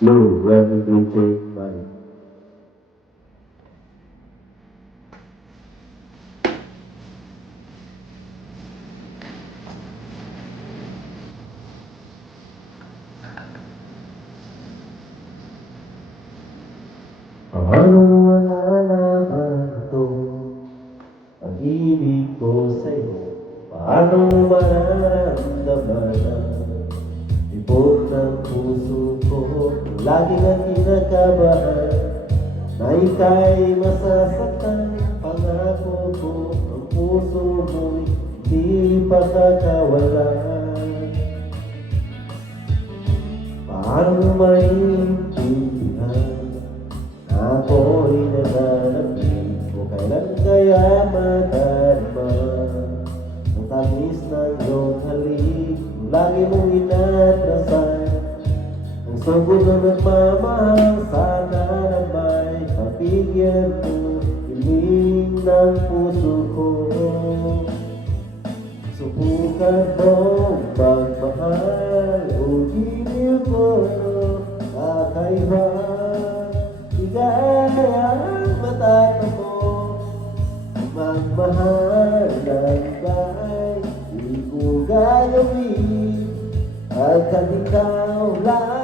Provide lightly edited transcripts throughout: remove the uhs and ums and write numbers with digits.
Blue, everything mine. Paano malalaman ito? Ang ibig ko sa'yo. Paano mararamdaman ang tibok ng puso ko? Lagi kang kinakabahan na ika'y masasaktan. Pangako ko, ang puso mo'y di pakakawalan. Paano maintindihan na ako'y naganapin o kailan kaya madarama ang tamis ng iyong halik? Lagi mong inatrasan ang sugod na nagmamahal. Sana na may papigyan mo hiling ng puso ko. Subukan mong magmahal o giliw ko kakaiba. Di kaya matatamo magmahal ng bahay. Di ko gagawin agad ikaw lang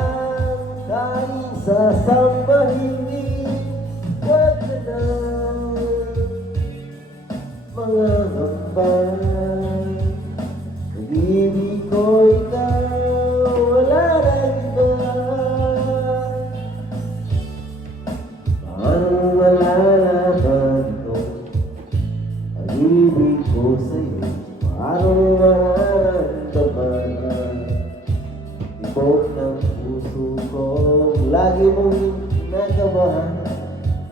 tanging sasambahin. Huwag ka na mga hambal. Pag-ibig ko ikaw, wala na iba. Paano malalaman ito? Pag-ibig ko sa'yo, paano mararamdaman ang tibok ng puso ko? Lagi mong ginagabahan,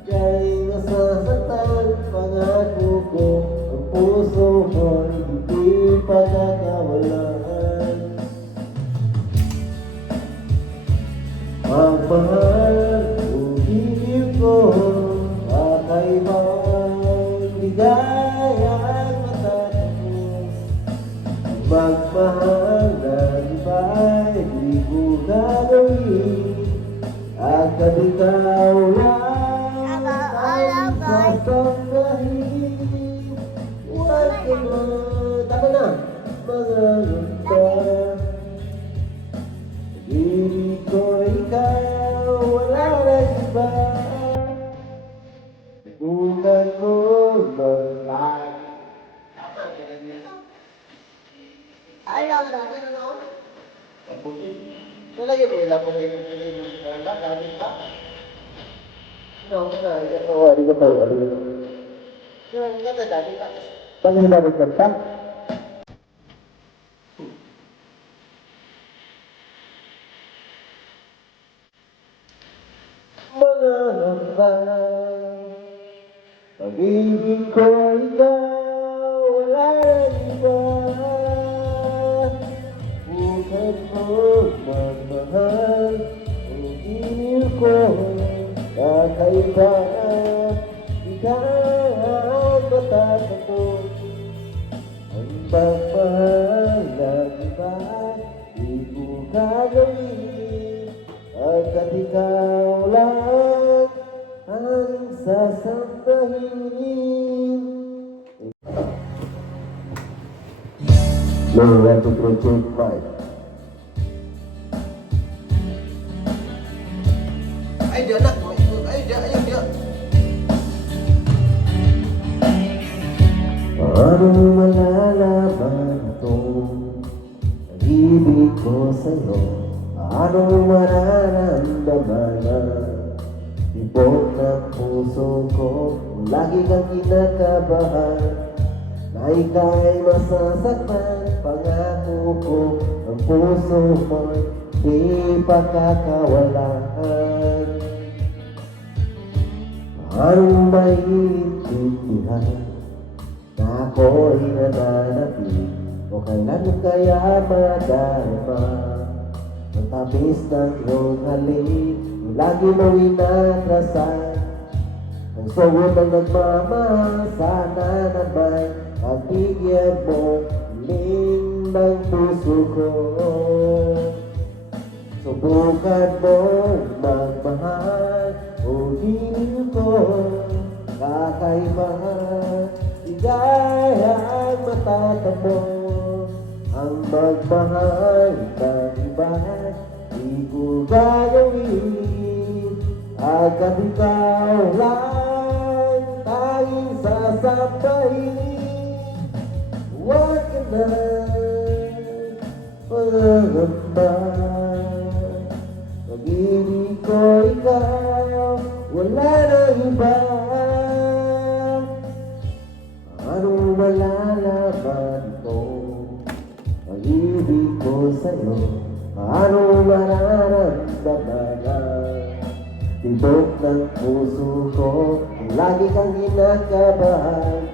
kaya nasasaktan. Pangako ko, ang puso mo'y hindi pagkakawalan. Magmahal o giliw ko kakaiba. Di kaya matatapos magmahal ng iba'y di ko gagawin agad ikaw lang tanging sasambahin. Huwag ka na, taka na, mga ganda. Pag-ibig ko ikaw, wala na iba. Nagulat mo mag-ay. Alam mo. Nalagyan mo nila kung yung gamit pa? No, no, Arigato. yung ganda dati pa. Paano hinabot ka pa? Mga hambal, pag-ibig ko ikaw, wala nang iba. Bukan mo magmahal, ang giliw ko kakaiba. Di kaya matatapos ang pagmahal ng iba. Di ko gagawin agad ikaw lang ang sasambahin. No, we have to project right. Ay, diyan na. Ay, diyan. Paano malalaman itong pag-ibig ko sa'yo? Paano mararamdaman ang tibok ng puso ko? Lagi kang kinakabahan na ika'y masasaktan. Pangako ko, ang puso mo'y di pakakawalan. Paano maintindihan na ako'y nananapin o kailan kaya madarama ang tamis ng iyong halik? Lagi mong inatrasan ang sugod ng nagmamahal. Sana naman pagbigyan mo hiling ng puso ko. Subukan mo magmahal o hiling ko kakaiba. Igay ang matatamo ang magmahal ng iba. Di ko gagawin agad ikaw lang tanging sasabayin. Huwag ka na pangangamba. Pag-ibig ko ikaw, wala na iba. Anong malalaman ko? Pag-ibig ko sa'yo, anong mararamdaman? Tibok ng puso ko, lagi kang ginagabahan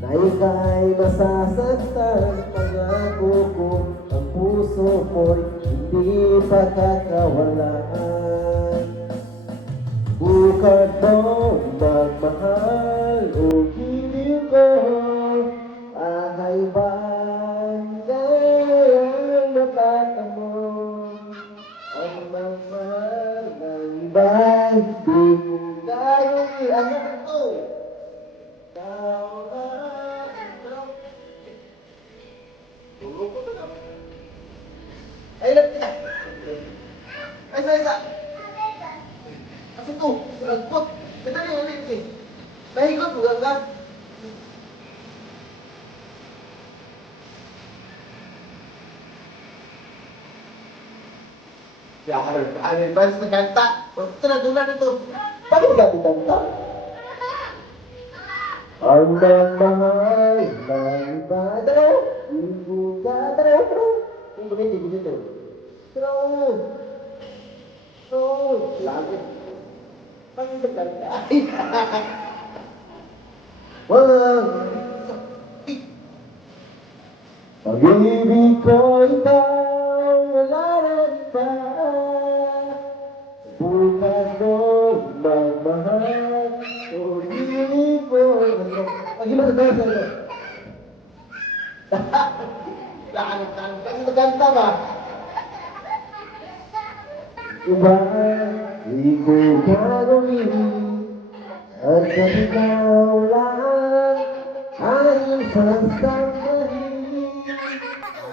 na ika'y masasaktan. Pangako ko, ang puso mo'y hindi pagkakawalaan. Bukan mo magmahal o hindi ko kakaiba. Kayang matatamo ang magmahal ng iba. Hindi ko gagawin. Ano ito? Ikaw lang. Tulog ko na. Ay, lapit na. Ay, sa. Asa to? Lagpot. Kita niyo ulit eh. Nahigot mo lang. Ano ba sa kanta? Ito na, doon na dito. Bakit ka kanta? Ang mahal ng iba. Tara! Ibu ka, tara! Kung ganito, ganito. Tara! Oh, lagi. Pagkakanta. Wag. Pag-ibig ko ikaw, wala na iba. Bukan mo magmahal, o hiling mo. Pag-ibig ko sa'yo. Nagkanta ba? Iba, di ko gagawin at ikaw lang ang sasabihin.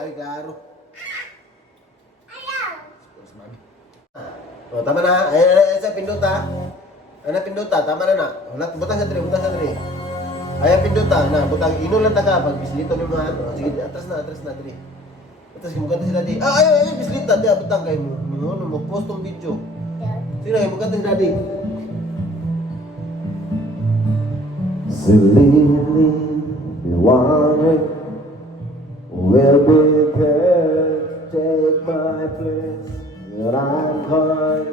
Ay, garo. Oh, tama na. Ay, sa pinduta. Ay, na pinduta. Tama na na. Butang sa diri, butang sa diri. Ay, pinduta na. Butang, inulan ta ka. Pag bislito ni mga ano. Sige, atras na diri. Atras, maganda sila di. Ay, bislita. Di, butang kayo mo. Mag-post tong video. Sino yung maganda sila di? Silly, wondering will be there, take my place, that I'm going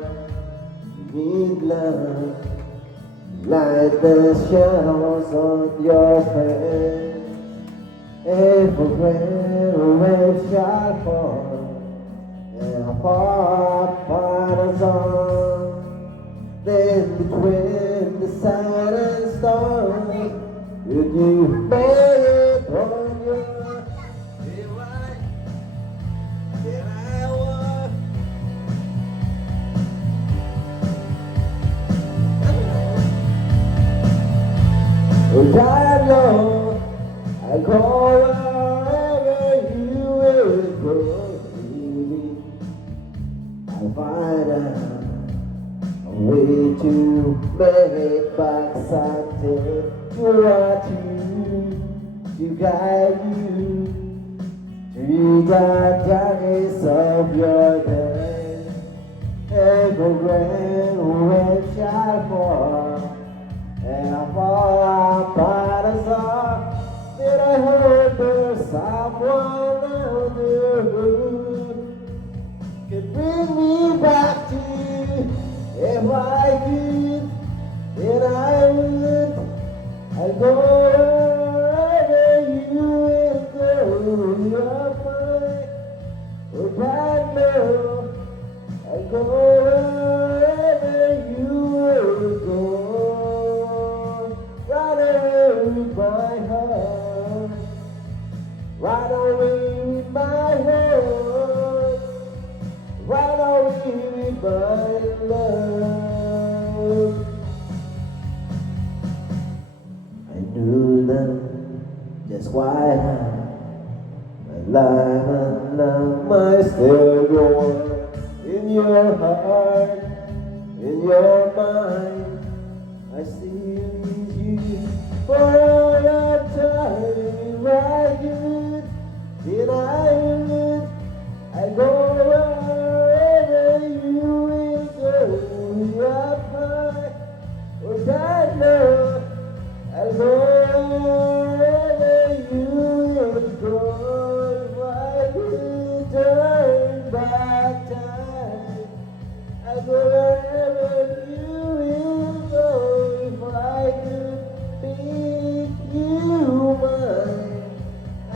need love, like the shadows on your face, every rain shall fall, and apart by the sun, then between the sun and stars, with you made on your I know I go wherever you will go, baby. I find a way to make back something to what to guide you through the darkness of your day. Every rain will shall fall. And I fall apart as all that I hope there's someone out there who can bring me back to you. If I could, then I would. I'd go wherever you will go. You're mine, but I know I'd go wherever you will go. My heart, right away with my heart, right away find love. I knew love just why my life and love might still go on in your heart, in your mind. I still need you for all the time. I could, and I would. I go wherever you will go. Up high or down low. I go wherever you will go. If I could turn back time, I go wherever you will go. If I could make you mine,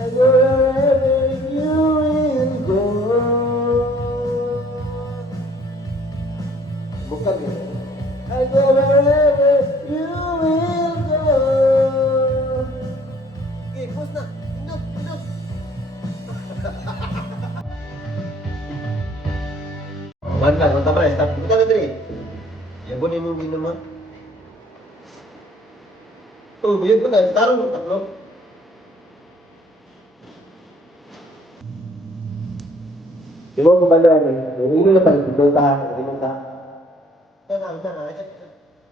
I go wherever you will go. Bukan ya? I go wherever you will go. Okay, pause na. Pindot, pindot. One lang, ang tama na. Stop. Bukan na dali. Yabunin mo yung naman. Oh, buyag ko na. Tarong mo, tatlo. Di mo kumbalaan eh. Hindi na tayo. Pinunta. Sana.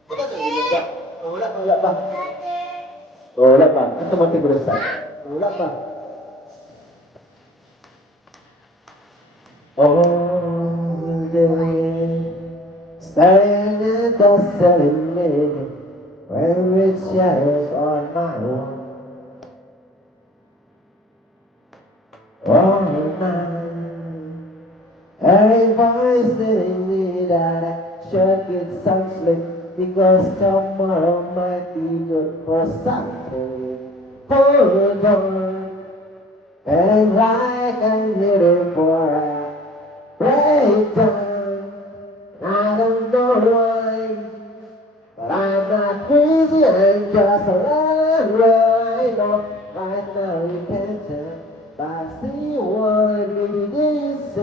Bukan sa pinunta. Wala pa. Wala pa. Ano man tigulosa? Wala pa. Oh, yeah. Staring at the ceiling, wearing red shadows on my wall. All night, everybody's telling me that I should get some sleep because tomorrow might be good for something. Hold on, and like I'm heading for a breakdown. I don't know why, but I'm not crazy, I'm just a I know right now you can't tell, but I see what it is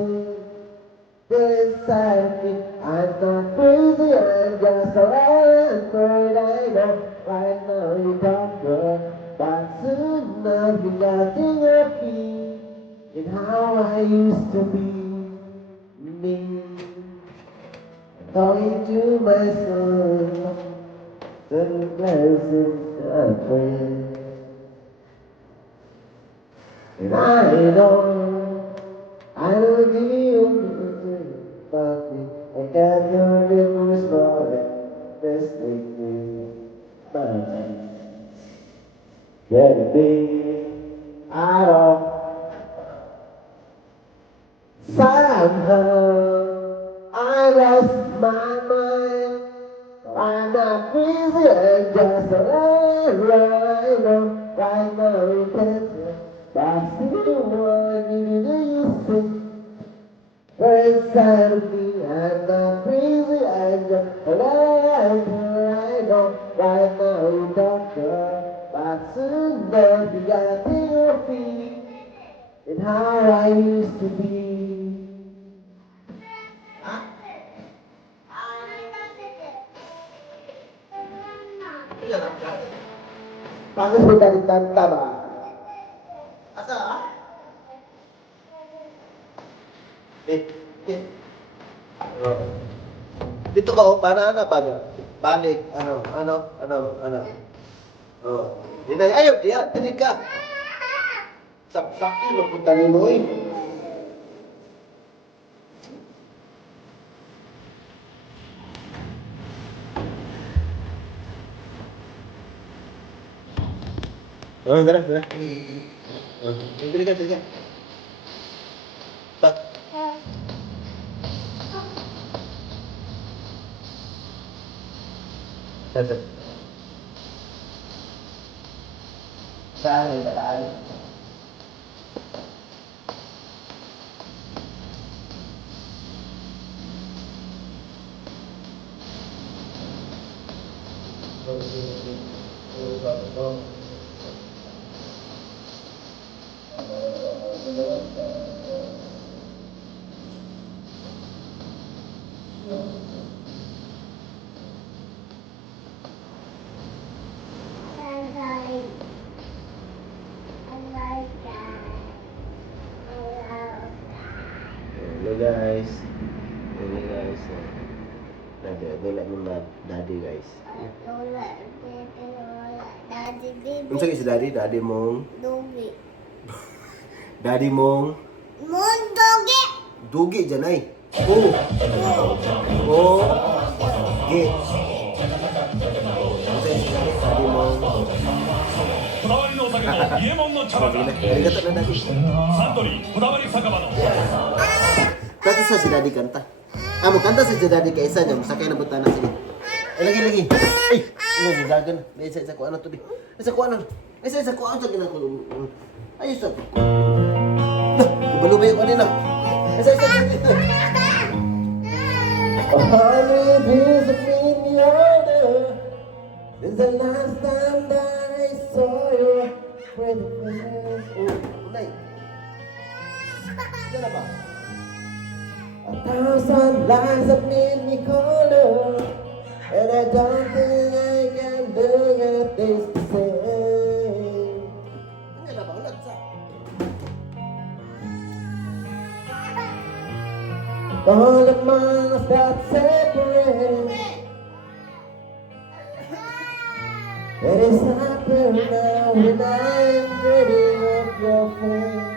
inside me. I'm not crazy, I'm just a I know right now you don't know, but soon enough you got in your feet in how I used to be me. Talking to myself, the blessings I pray. And I don't give you about me. I can't do it was for it. Best thing is my yeah, baby, I don't somehow I lost my mind. I'm not crazy, I'm just a liar. Right now you can't tell, but I still want you to listen. Inside of me, I'm not crazy, I'm just a liar. I know right now you don't know, but soon enough you got in your feet and how I used to be. Bakit mo kanta ba? Asa? Dito ka o, para na balik, ano. Oh. Hindi, ayaw, diyan, tinig ka. Saksak yun, punta ni mo eh. Oh, tara. Tinig ka. Tak. Saan? Saan? bela ni daddy guys. Lola, daddy, baby. Unsa si daddy? Daddy mong Dugi. daddy mong Mundogi. dugi janay. Oh. Oh. Ge. Unsa si daddy? Daddy mong こだわりのお酒の伊右衛門の茶葉が arigato na daddy. サントリーこだわり酒場の Dati sa si daddy kanta. Mo kanta sa si daddy kay isa niya sakay na butana sige. Lagi. Ay, ano ni dagan. Isa ko ano to di. Isa ko ano. Isa ko ano sa ginako. Ayos sa. Balubay ko nila. Isa. Holidays of Minyana. This is the last time that I saw you. Pretty face. Oh, unay. Diyan na ba? A thousand lines of many color, and I don't think I can look at this the same. Ano na ba? Ulat sa? All the miles that separate, it is happening now when I'm dreaming of your face.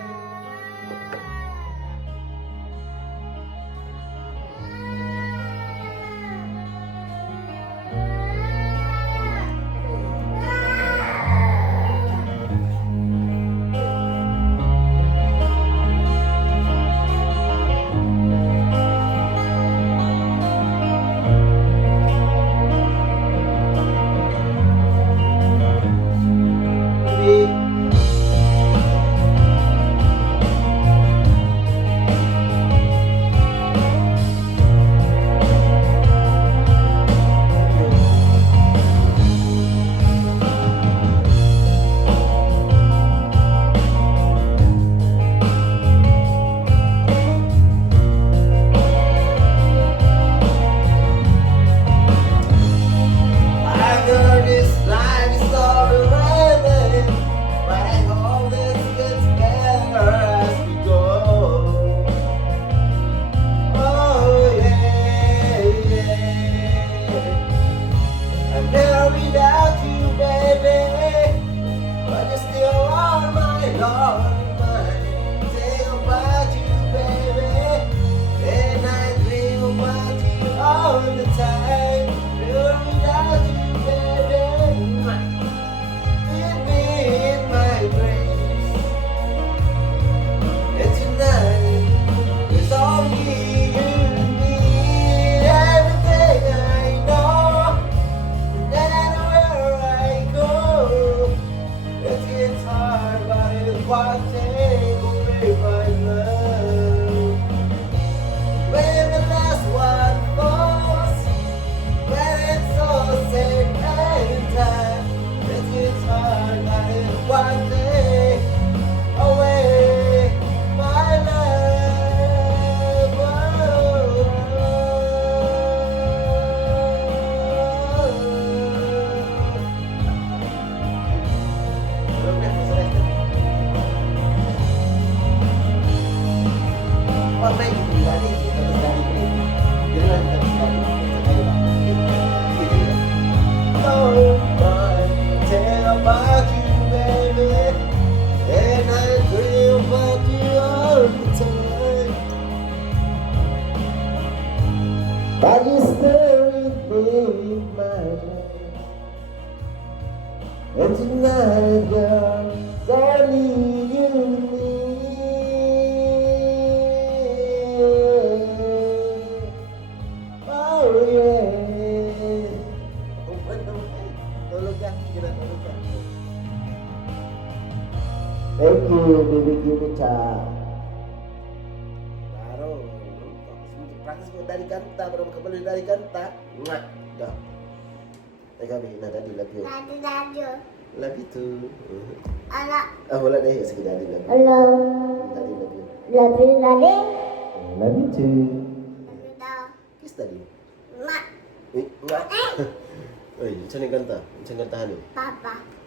But you still in my life. And tonight, girl, it's only you and me. Oh yeah. Tulog ka, kira tulog ka. Thank you, baby Kimita. Claro. Practice mo dari kanta, para makabalik dari kanta. Mwah. Dah. Teka, na daddy love you. Daddy. Love you too. Ala. Wala na sige daddy love you. Hello. Daddy love you. Love you, daddy. Love you too. Love you daw. Kiss daddy. Mwah. Nga. Uy, saan yung kanta? Saan kantahan eh? Papa.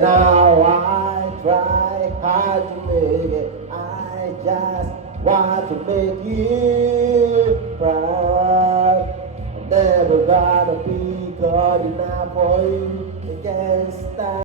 Now I try hard to make it. I just want to make you proud. I'm never gonna be good enough for you. I can't stand.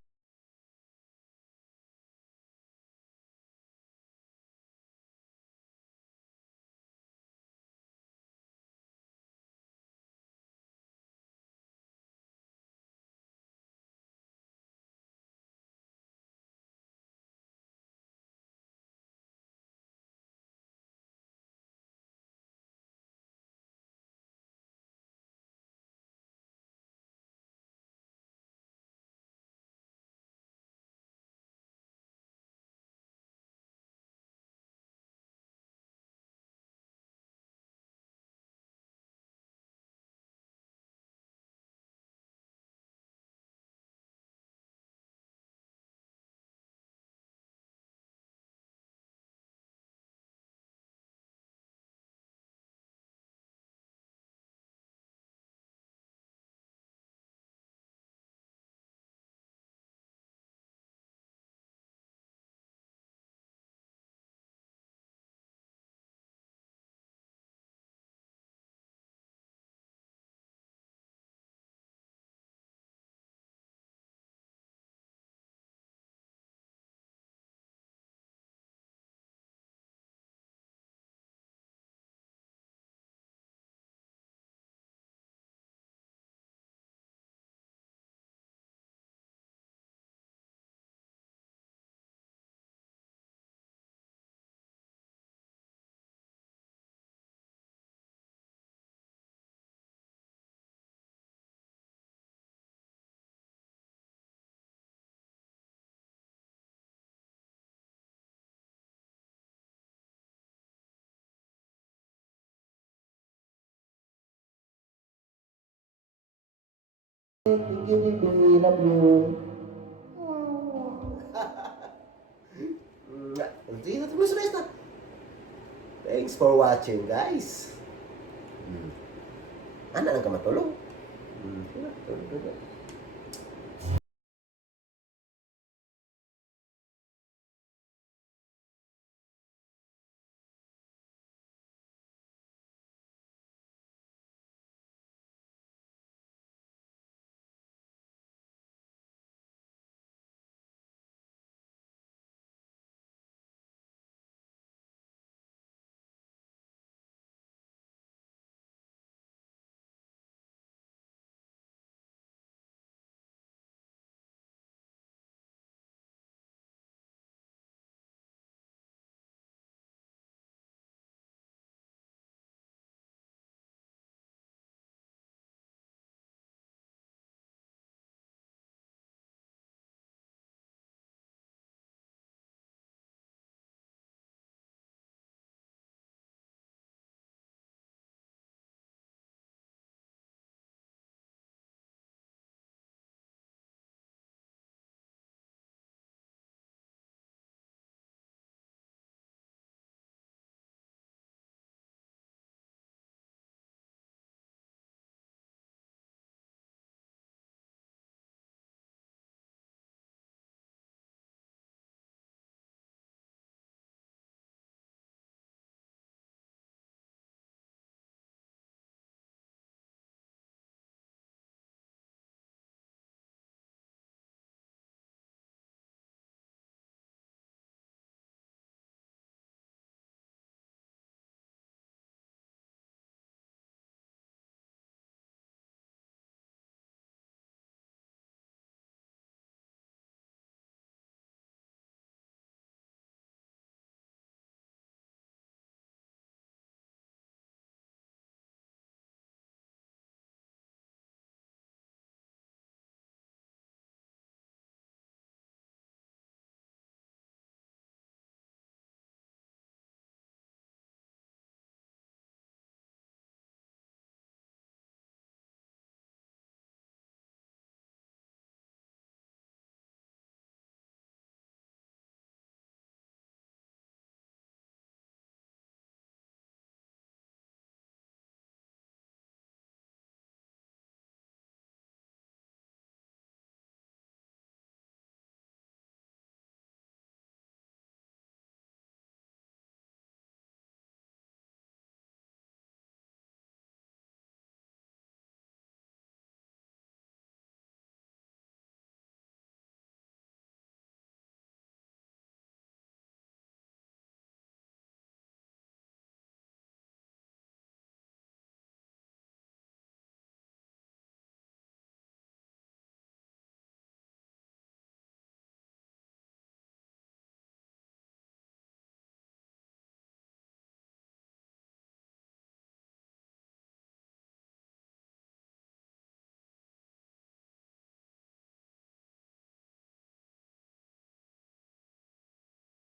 Thank you, baby. Love you. Sige, tuloy na. Thanks for watching, guys. Anak ang kamatulong.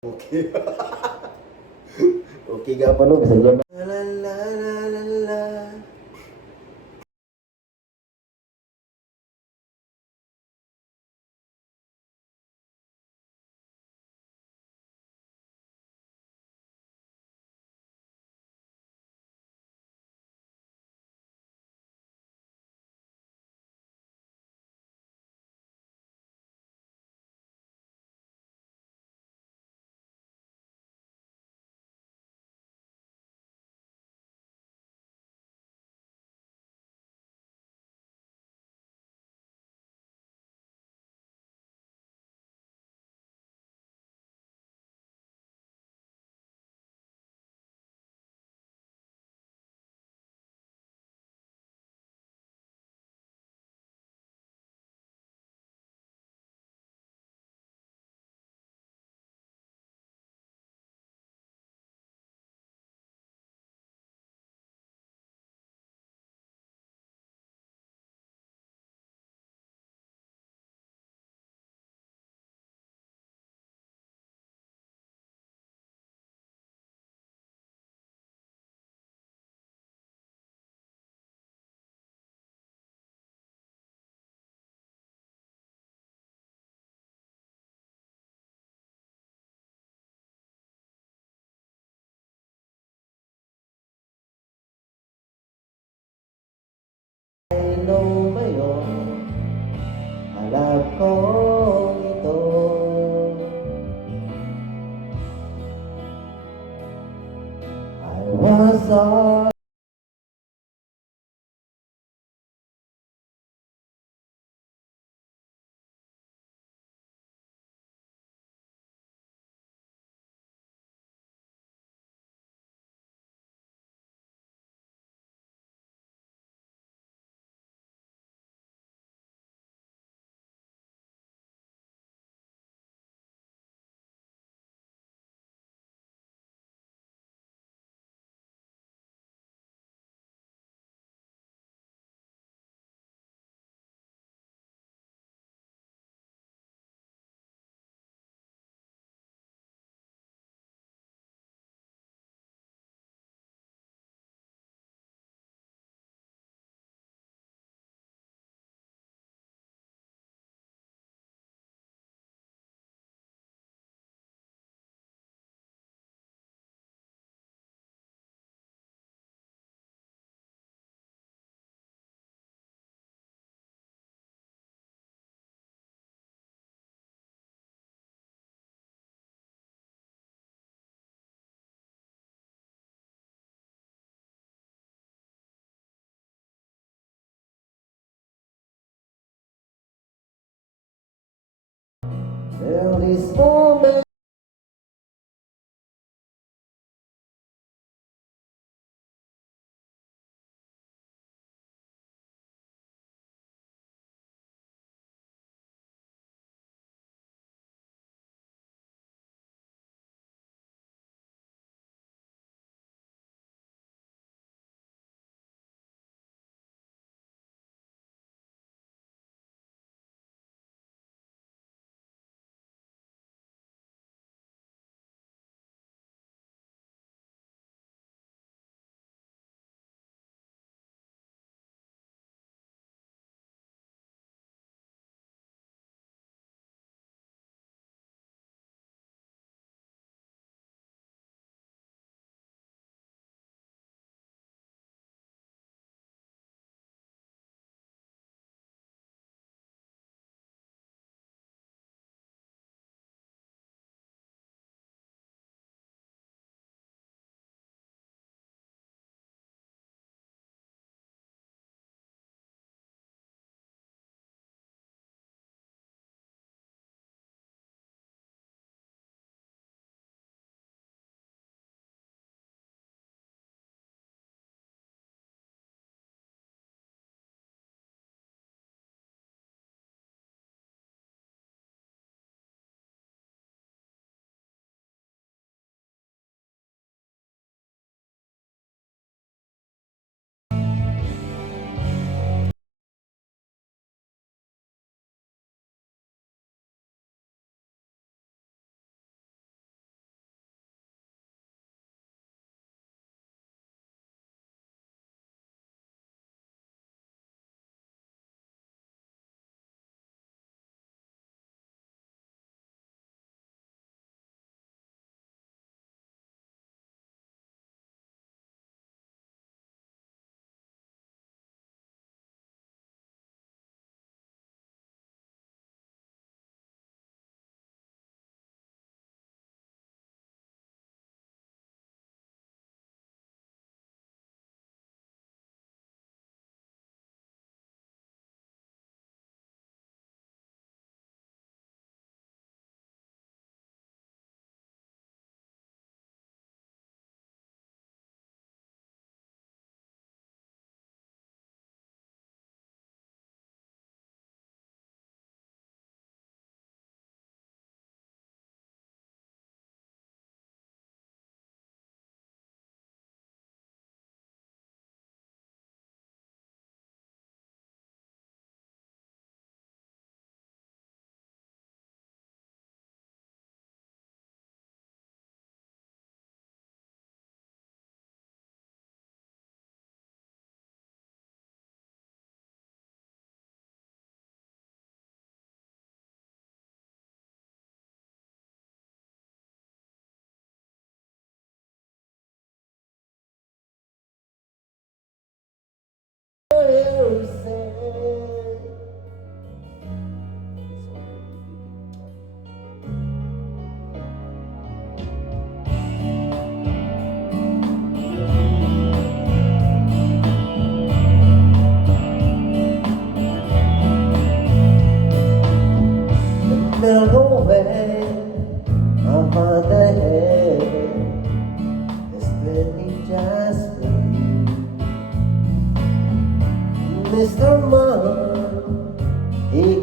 Okay. Okay gak apa no bisa diam. La la la la la. Ano ba yun? Alam ko ito. I was on till this moment.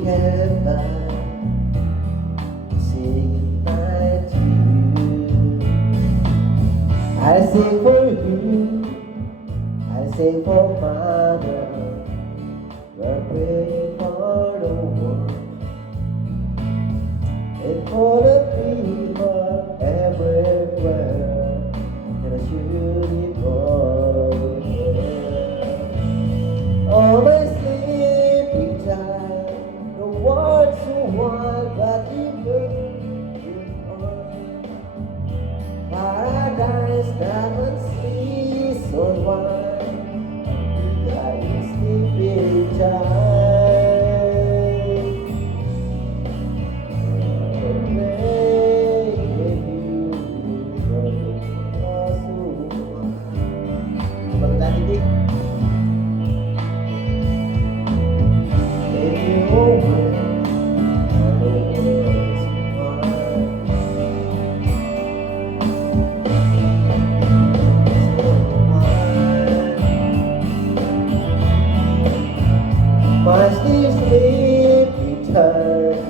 goodbye, say goodnight to you. I say for you, I say for mother, we're praying for the world and for the people everywhere that are shooting for. All my sleeping time, the words so wild, but even paradise diamond sea so wide, like a sleeping child. My sleepy time,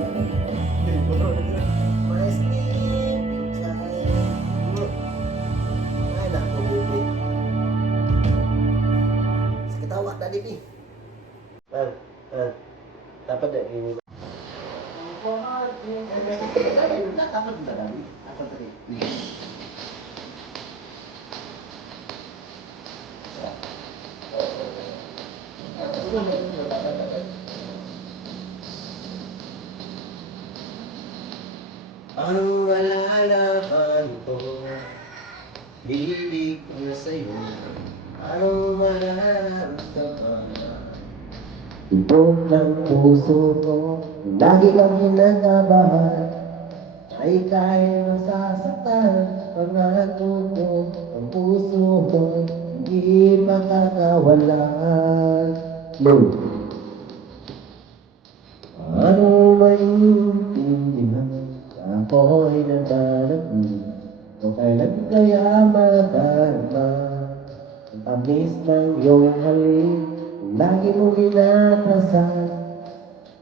my sleepy time. Ay, naku, baby. Sakit awak tadi, Pi. Dapat tak ini? Dapat tak tadi? Apa tadi? Ang malalaman ko, hindi ko sa'yo, anong mararamdaman? Tibok ng puso ko, lagi kang hinagabahan, ay kahit masasaktan, pangako ko, ang puso mo, hindi makakawalan. Ano maintindihan, ako'y nagdalagin, o kailan kaya madarama, ang tamis ng iyong halik, lagi mo ginatasan,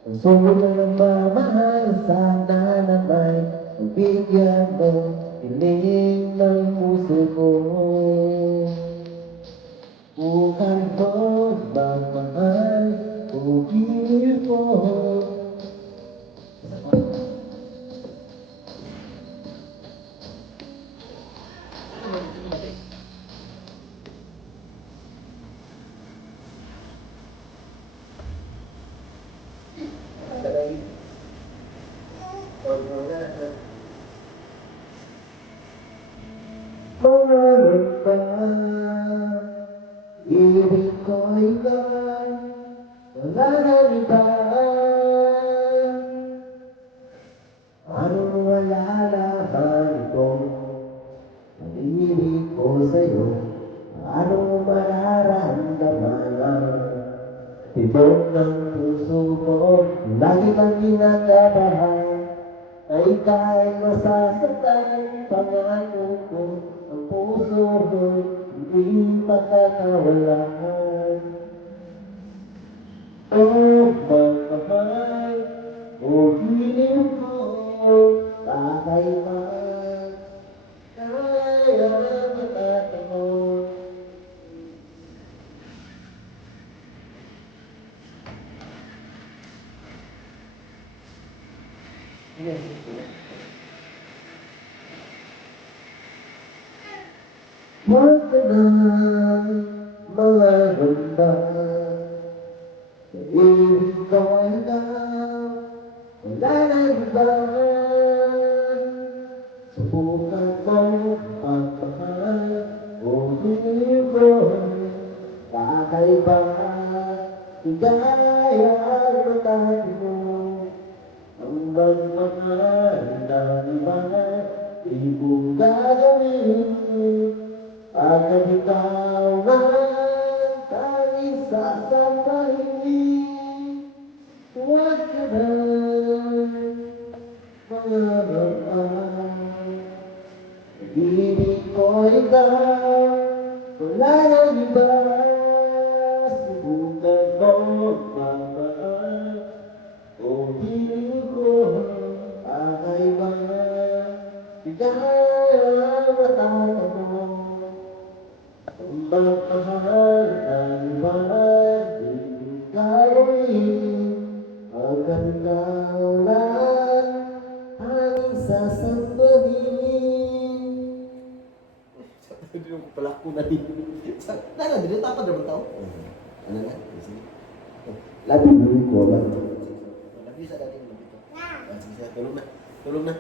ang sumunod na nagmamahal, sana naman, magbigyan mo, hiling ng puso ko. Bukan ko magmahal, o pilit mo. Mga ba, ibig ko ikaw, wala na iba. Anong malalaman ko, pag-ibig ko sa'yo, anong mararamdaman? Tibok ng puso ko, lagi kang ginagabahan, ay kahit masasaktan, pangako ko, ang puso mo, hindi makakawalan. Oh, magmahal, oh, hiling ko, kakaiba, kaya matatanong. Huwag ka na mga ganda, ibig ko ay ikaw, wala na iba. Subukan mo pagmahal, o hiling ko, kakaiba, higaya matay mo. Ang magmahal na iba, di ko gagawin. Pagkat ikaw ang tanging sasampahin, huwag ka na mangarapang. Pag-ibig ko ikaw, wala nang iba. Subukan mo magmahal, Daulat angin sasang bening. Hindi ko pelaku na din. Nana, hindi tapat na tahu. Ano na? Sige. Labi dulu ko ba? Labi sa dati mo dito. Sige, tulog na. Tulog na.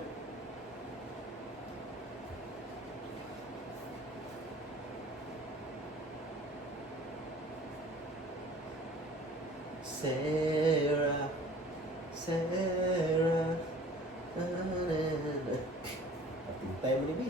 Sarah, Sarah, na na na. Ating time ni Bi.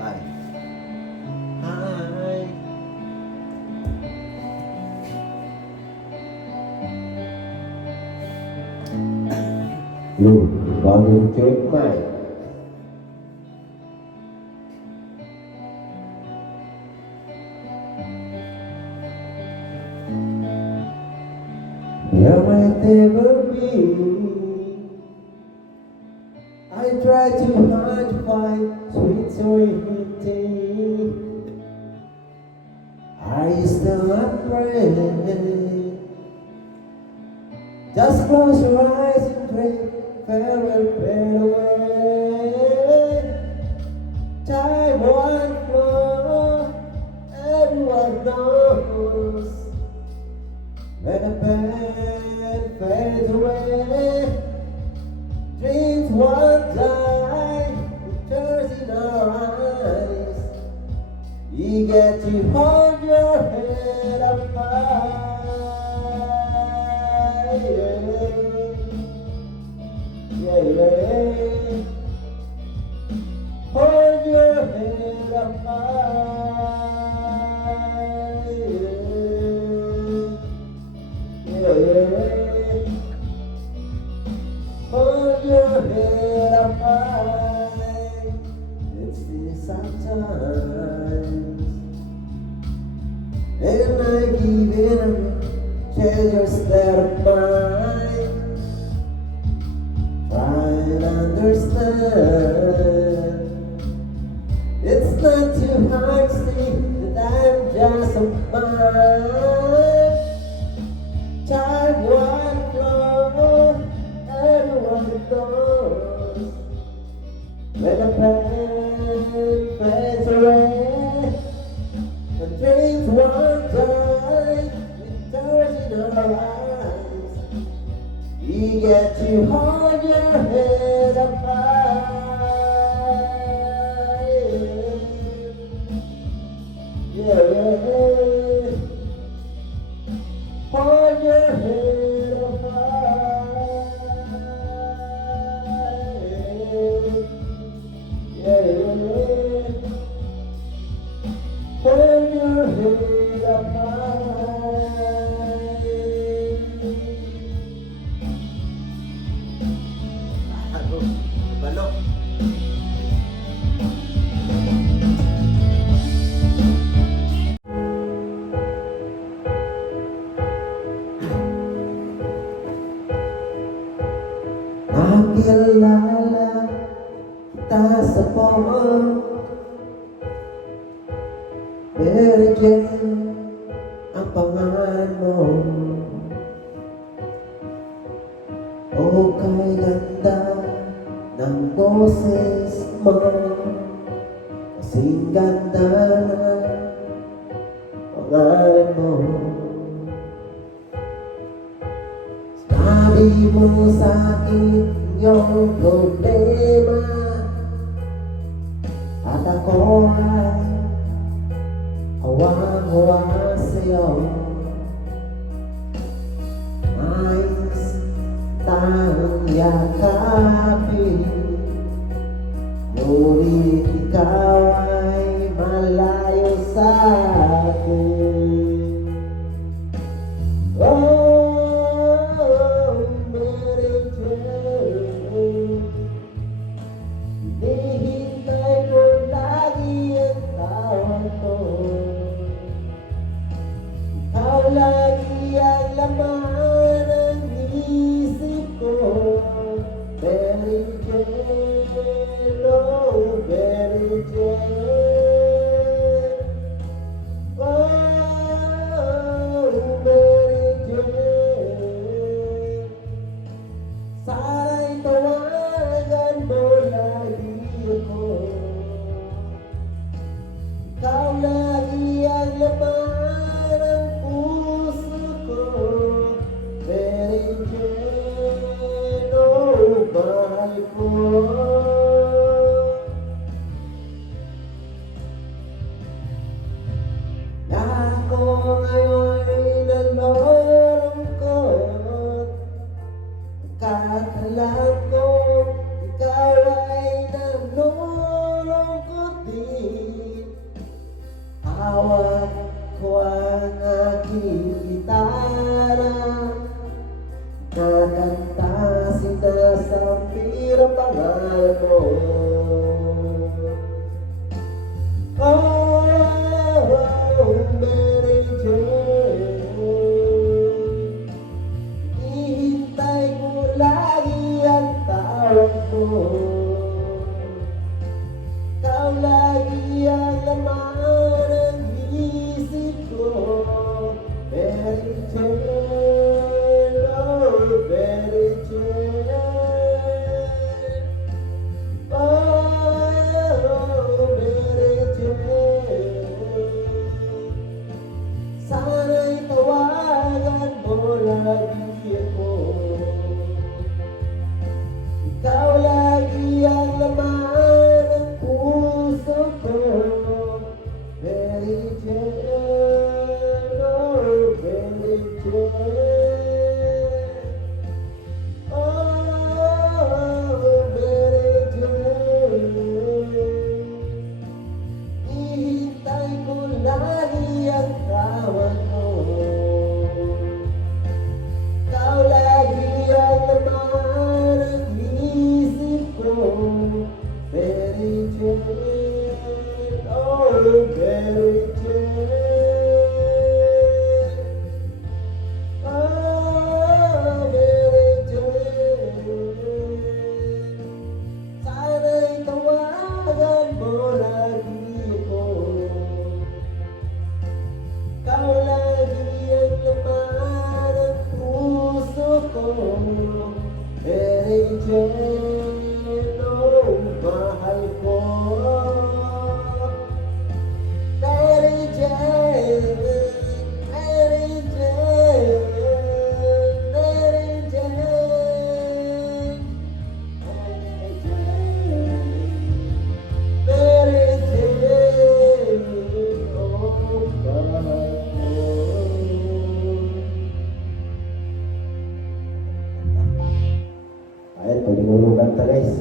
Hi. Hi. Lu bangun cek mai. There might never be. I try to hide, find sweet sweet. Are you still afraid? Just close your eyes and dream, fade away. Time won't flow, everyone knows. When a band fades away, dreams won't die, it turns in our eyes. You get to hold your head up high. Yeah, yeah. Hold your head up high. It's been sometimes, and I give it up. Change that of mine. Try and understand. It's not too hard to see that I'm just a man. Time one flow, everyone knows. When the pain fades away, the dreams one time, with tears in our eyes. You get to hold your head up high. Yeah, yeah, yeah. Hold your head up high. Yeah, yeah, yeah. Hold your head up high. Ano? Balok. Nakilala kita sa phone, Mary Jane ang pangalan mo. O kay ganda ng boses mo, kasing ganda ng pangalan mo. Sabi mo sa akin yung problema, at ako ay hawang-hawa sa'yo. Nais tang yakapin, ngunit ikaw ay malayo sa akin. Oh, Mary Jane, hinihintay ko lagi ang tawag mo. Ikaw lagi ang laman ng isip ko. Mary Jane, oh Mary Jane. Mary Jane, oh, mahal ko. Mary Jane, Mary Jane, Mary Jane, Mary Jane, Mary Jane, oh, mahal ko. Ayan, pag-inulong kanta guys.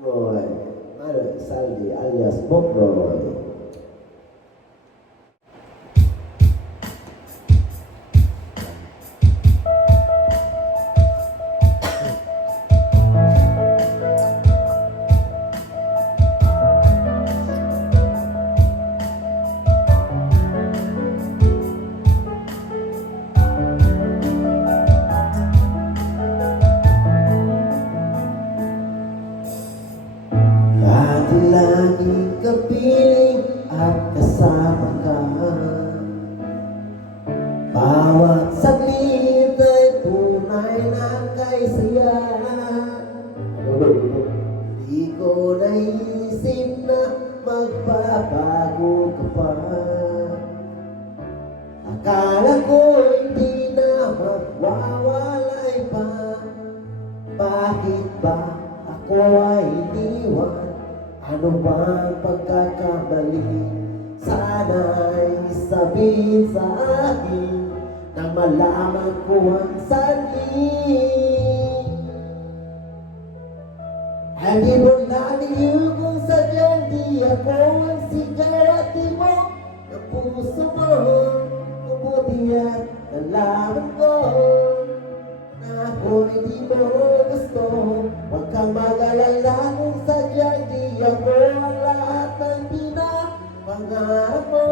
Roy, Mother Saldi alias Bob Roy. Dati laging kapiling at kasama ka. Bawat saglit ay tunay na kay saya. Di ko naisip na magbabago ka pa. Akala ko hindi na magwawalay pa. Bakit ba ako ay iniwan? Ano bang pagkakamali sa sana'y sabihin sa akin nang malaman ko ang sanhin. I'll give all loving you kung sadyang di ako ang sigaw at timok ng puso mo. Mabuti at nalaman ko na ako'y di mo gusto. Huwag kang mag-alala kung sadyang di ako ang lahat ng pinapangarap mo.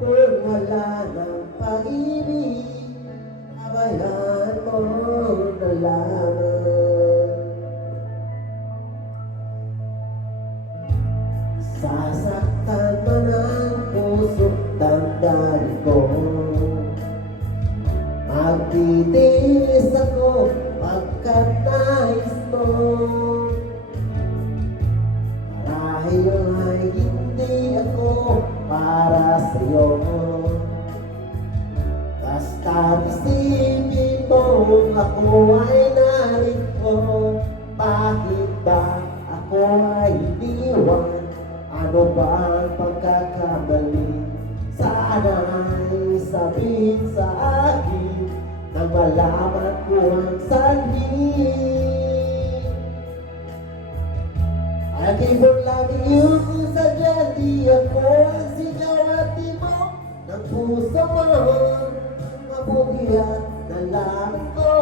Kung wala ng pag-ibig, abayan mo na lamang. Sasaktan man ang puso't damdamin ko, magtitiis ako pagkat nais mo. Marahil ay hindi ako para sa'yo, basta't isipin mo ako ay narito. Bakit ba ako ay iniwan? Ano ba ang pagkakamali? Sana'y sabihin sa akin nang malaman ko ang sanhin. I keep on loving you kung sadyang di ako ang sigaw at timok ng puso mo. Mabuti at nalaman ko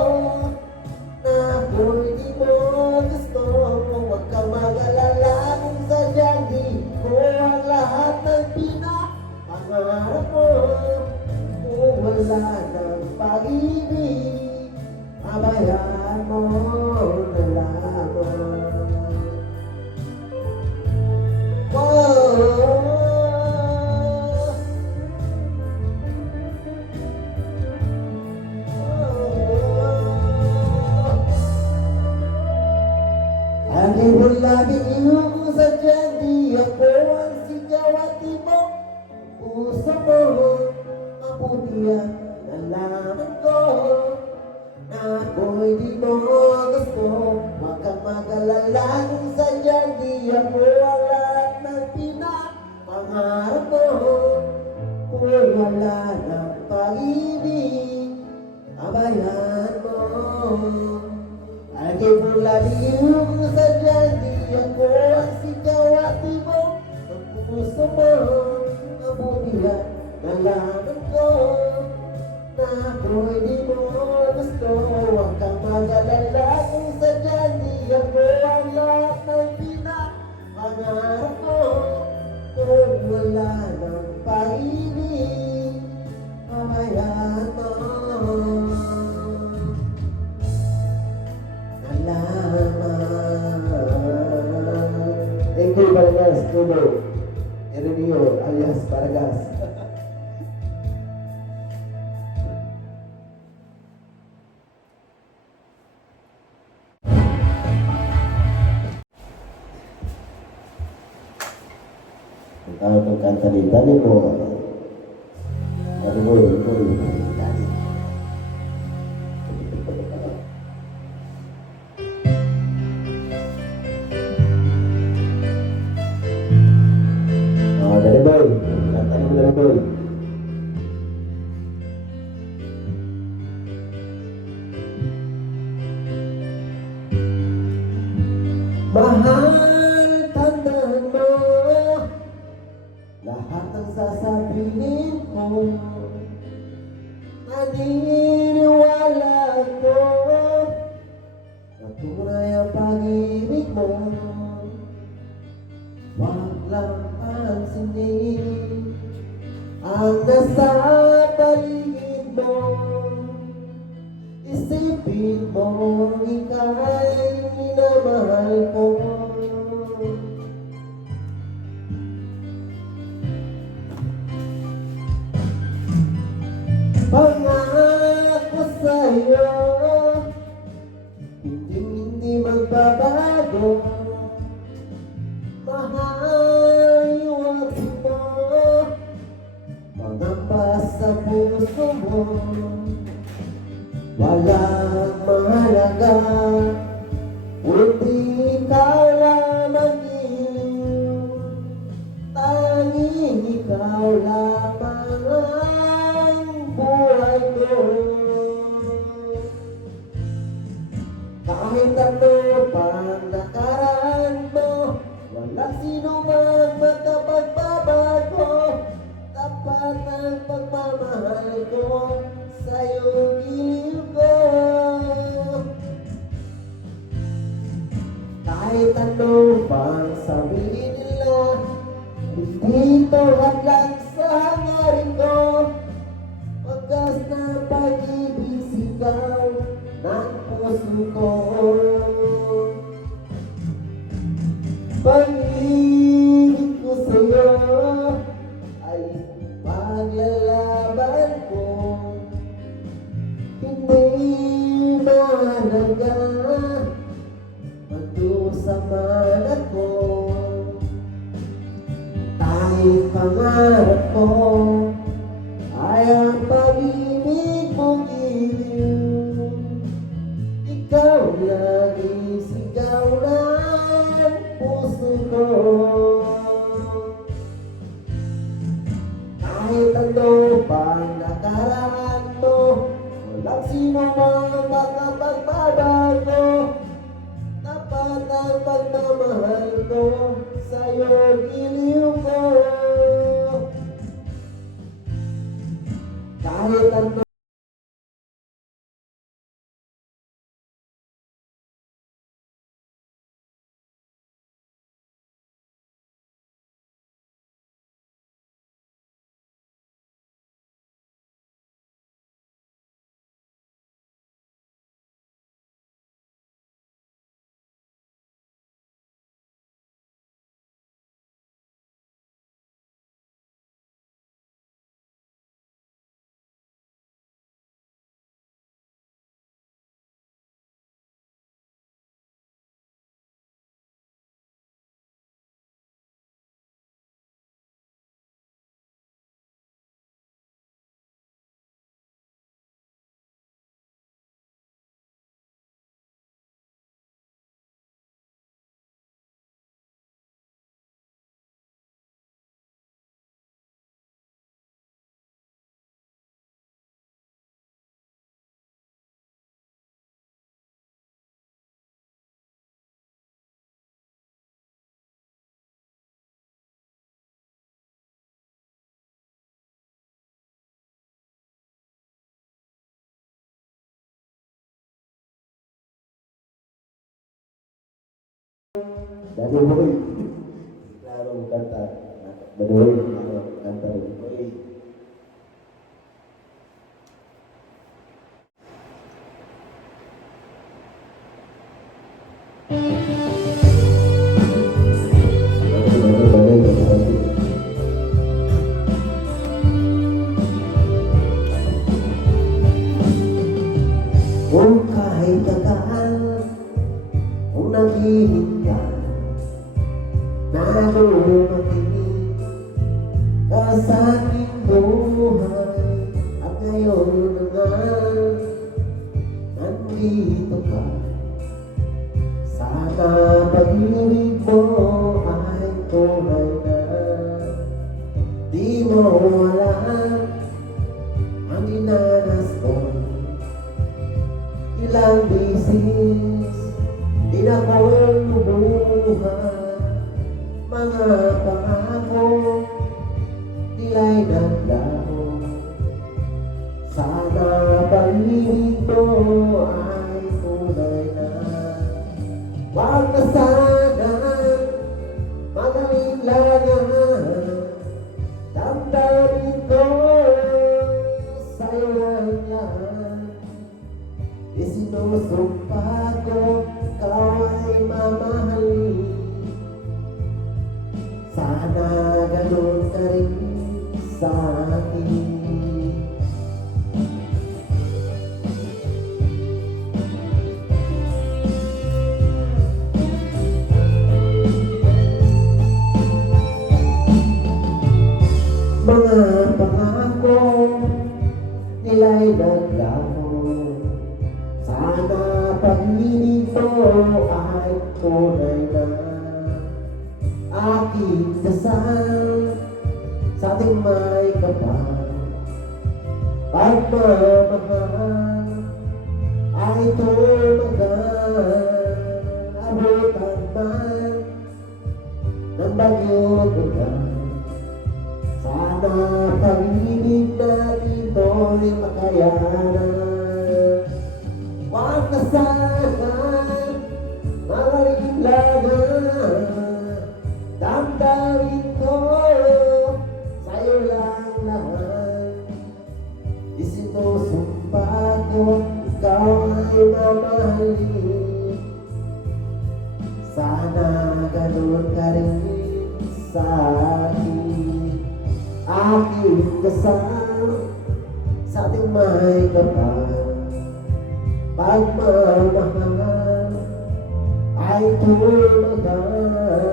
na ako'y di mo gusto. Huwag kang mag-alala kung sadyang di ko ang lahat ng pinapangarap mo. Kung wala ng pag-ibig, abayan mo na lamang. I'll be loving you kung sadyang di ako ang sigaw at timok puso mo. Mabuti at nalaman ko na ako'y di mo gusto. Huwag kang mag-alala kung sadyang di ako ang lahat ng pinapangarap mo. Kung wala ng pag-ibig, abayan mo. I keep on loving you kung sadyang di ako ang sigaw at timok ng puso mo. Mabuti at nalaman ko na ako'y di mo gusto. Huwag kang mag-alala kung sadyang di ako ang lahat ng pinapangarap mo. Kung wala ng pag-ibig, abayan mo. Thank you, Vargas, Tulo, Erenio, alias Vargas. Ang tawag ng kanta ni Dani po. Dani po. Dani. Dani boy, kanta ni Dani boy. Mahal, tandaan mo lahat ng sasabihin ko. Naniniwala ko na tunay ang pag-ibig mo. Wag lang pansinin ang nasa paligid mo. Isipin mo ika'y minamahal ko. Pangako sa'yo, hindi magbabago. Mahal, iwasin mo, mangamba sa puso mo. Walang mahalaga, kundi ikaw lamang iyong tanging ikaw lamang ang buhay ko. Kahit ano pang nakaraan mo, walang sino man makapagbabago. Tapat ang pagmamahal ko sa'yo, giliw ko. Kahit ano pang sabihin nila, hindi ito hadlang sa hangarin ko. Pagkas na pag-ibig sigaw ng puso ko. Pag-ibig ko sa'yo ay paglalaban ko. Hindi mahalaga magdusa man ako. Kahit pangarap ko ay ang pag-ibig mong giliw. Ikaw lagi sigaw ng puso ko. Kahit ano pang nakaraan mo, walang sino mang makapagbabago. Tapat ang pagmamahal ko sa'yo, giliw ko. Kahit ano Daddy Boy, larong kanta. Baduy, larong kanta rin. Boy. Kung kahit tagaan, kung naghihintay, nalumating ka sa aking buhay. At ngayon na nga, nandito ka. Sana pag-ibig mo ay tunay na. Di mo alam ang dinanas ko. Ilang bisis din ako'y lumuha. Mga pangako nila'y naglaho. Sana pag-ibig mo ay tunay na. Wag na sana mag-alinlangan. Damdamin ko sa'yo ang lahat. Isinusumpa ko, ikaw ay mamahalin. Sana ganun ka rin sa akin. Mga pangako nila'y naglaho. Sana pag-ibig mo ay tunay na. Aking dasal ating may kapal. Pagmamahal ay tumagal, abutan man ng bagyong ulan. Sana pag-ibig natin to'y makayanan. Huwag na sana maliglagan, damdamin ko sa'yo lang lahat. Isinusumpa ko, ikaw ay mamahalin. Sana ganun ka rin sa akin. Aking kasal sa ating may kapal. Pagmamahal ay tumagal,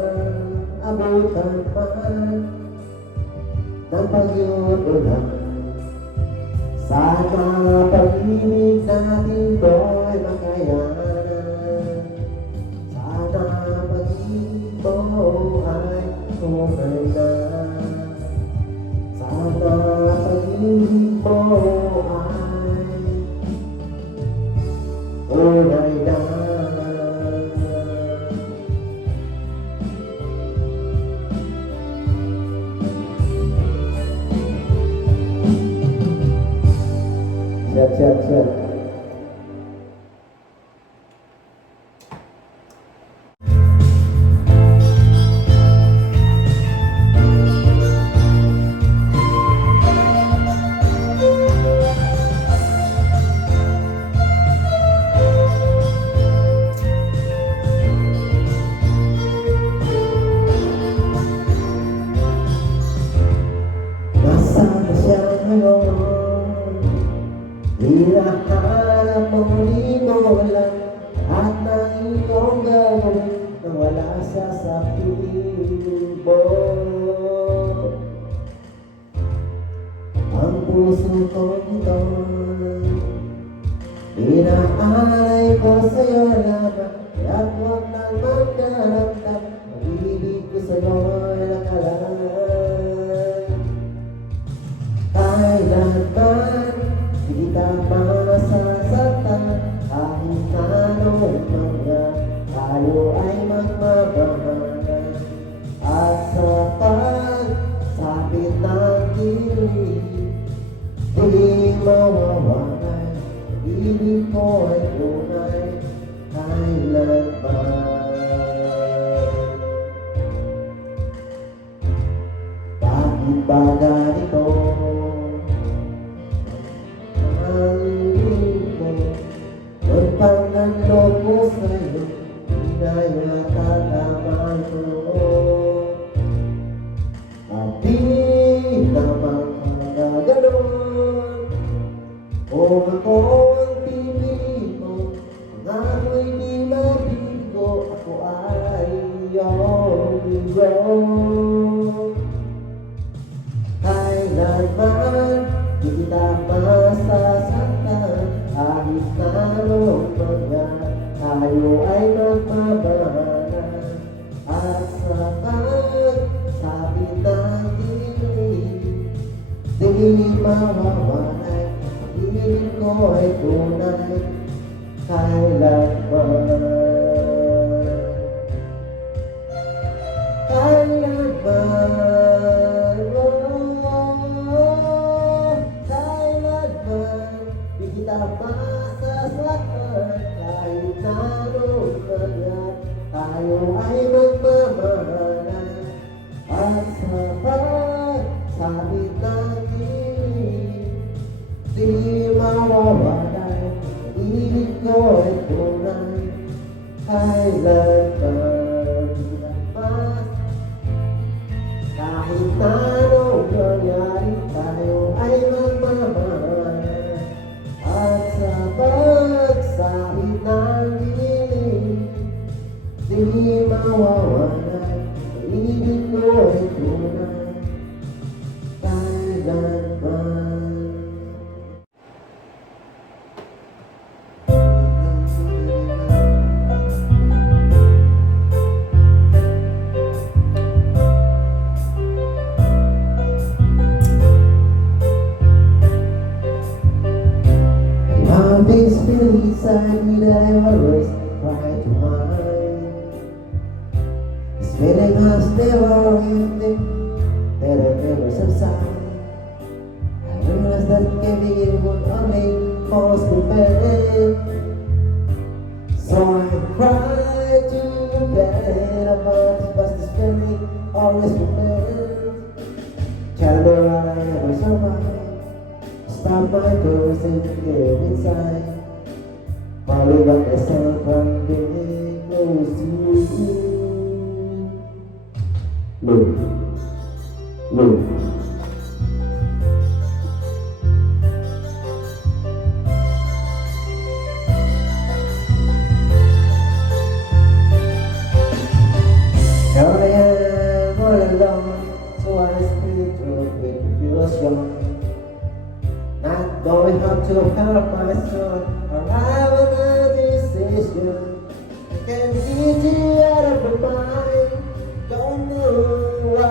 abutan man ng bagyong ulan. Sana pag-ibig natin do'y makayanan. Sana pag-ibig mo ay tunay na. Sana pag-ibig mo ay tunay na. Siap. Nasaan na siya ngayon? Hinahanap mo, di mo alam, at nang iyong gagawin na wala siya sa piling mo. Ang puso ko ito, inaalay ko sa'yo lamang, kaya't huwag nang magdaramdam, pag-ibig ko sa'yo'y nakalaan. Kailanman di kita masasaktan, kahit anong mga tayo ay magmamahalan. At sa pagsapit ng dilim, di mawawalay, ibig ko ay tunay kailanman. Bakit ba ganito? Pagkanlog mo sa'yo, di na yata tama ito. At di naman gaganon, kung ako ang pipiliin mo, ang ako'y di mabigo, ako ay iyong iyong. Kailanman di kita masasaktan, kahit anong mga tayo ay magmamahalan. At sa pagsapit ng dilim, di mawawalay, pag-ibig ko ay tunay kailanman. Di kita masasaktan, kahit anong mga tayo ay magmamahalan. At sa pagsapit ng dilim, di mawawalay, pag-ibig ko ay tunay kailanman. Kahit anong nangyari, tayo ay magmamahalan. At sa pagsapit ng dilim, di mawawalay, pag-ibig ko ay tunay kailanman. inside me that I always try to hide. This feeling of stability that I never subside. I realize that giving would only cause me pain. So I cry to get about it, but this feeling always remains. Tell me what I ever survive. Stop my doors and live inside. Falling up myself from being close to you. Look, look. Here I am all alone, so I still drove with confusion. Not knowing how to help myself, arrive at a decision. I can't get you out of my mind, don't know why.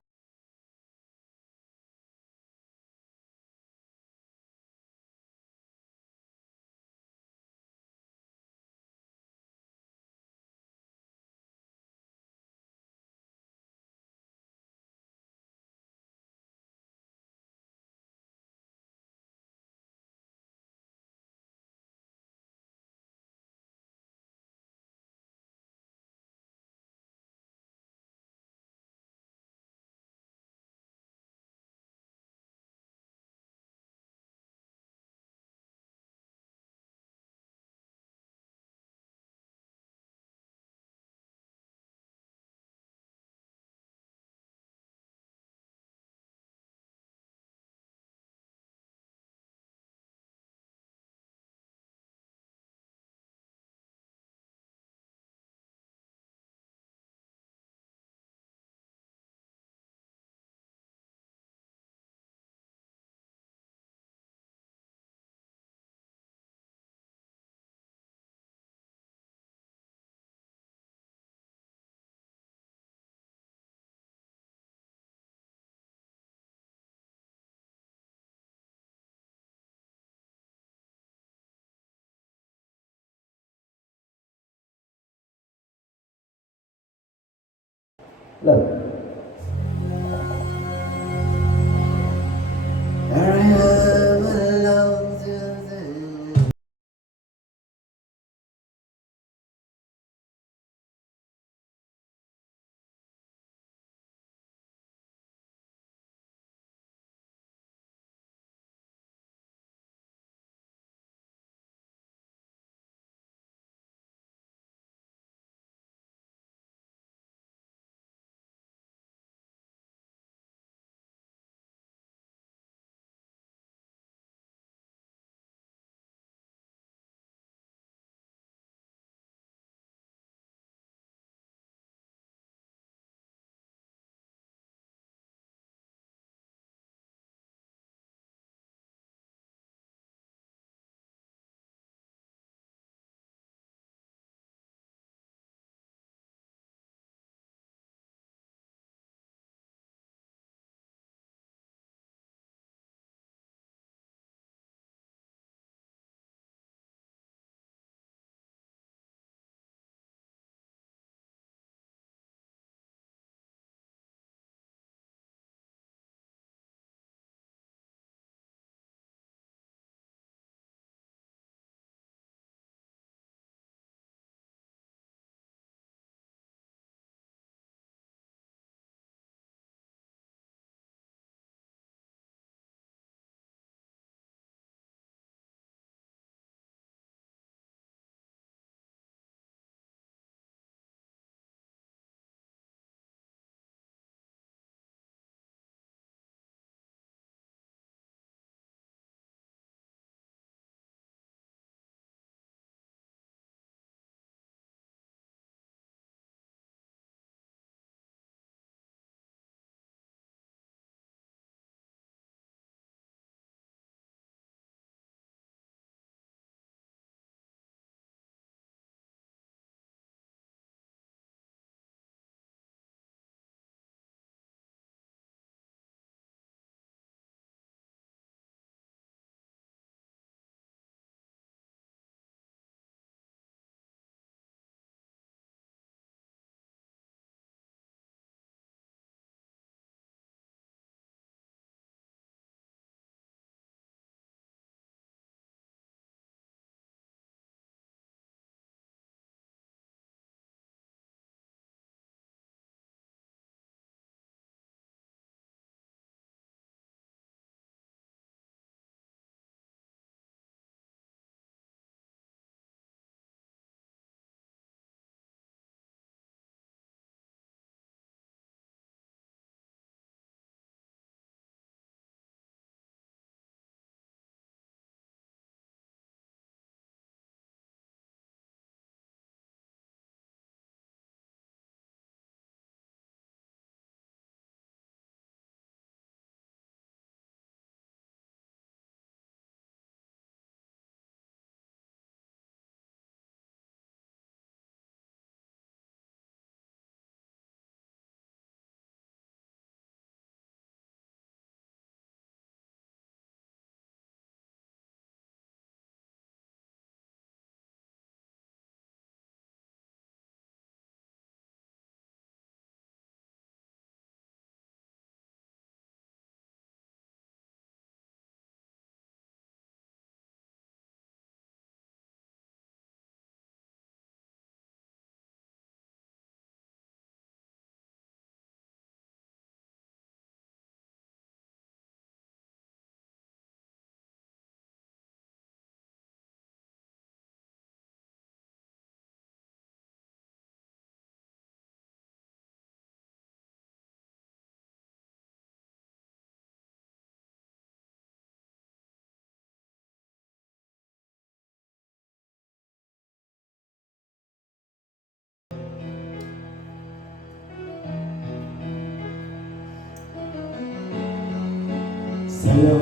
Look. sa'yo.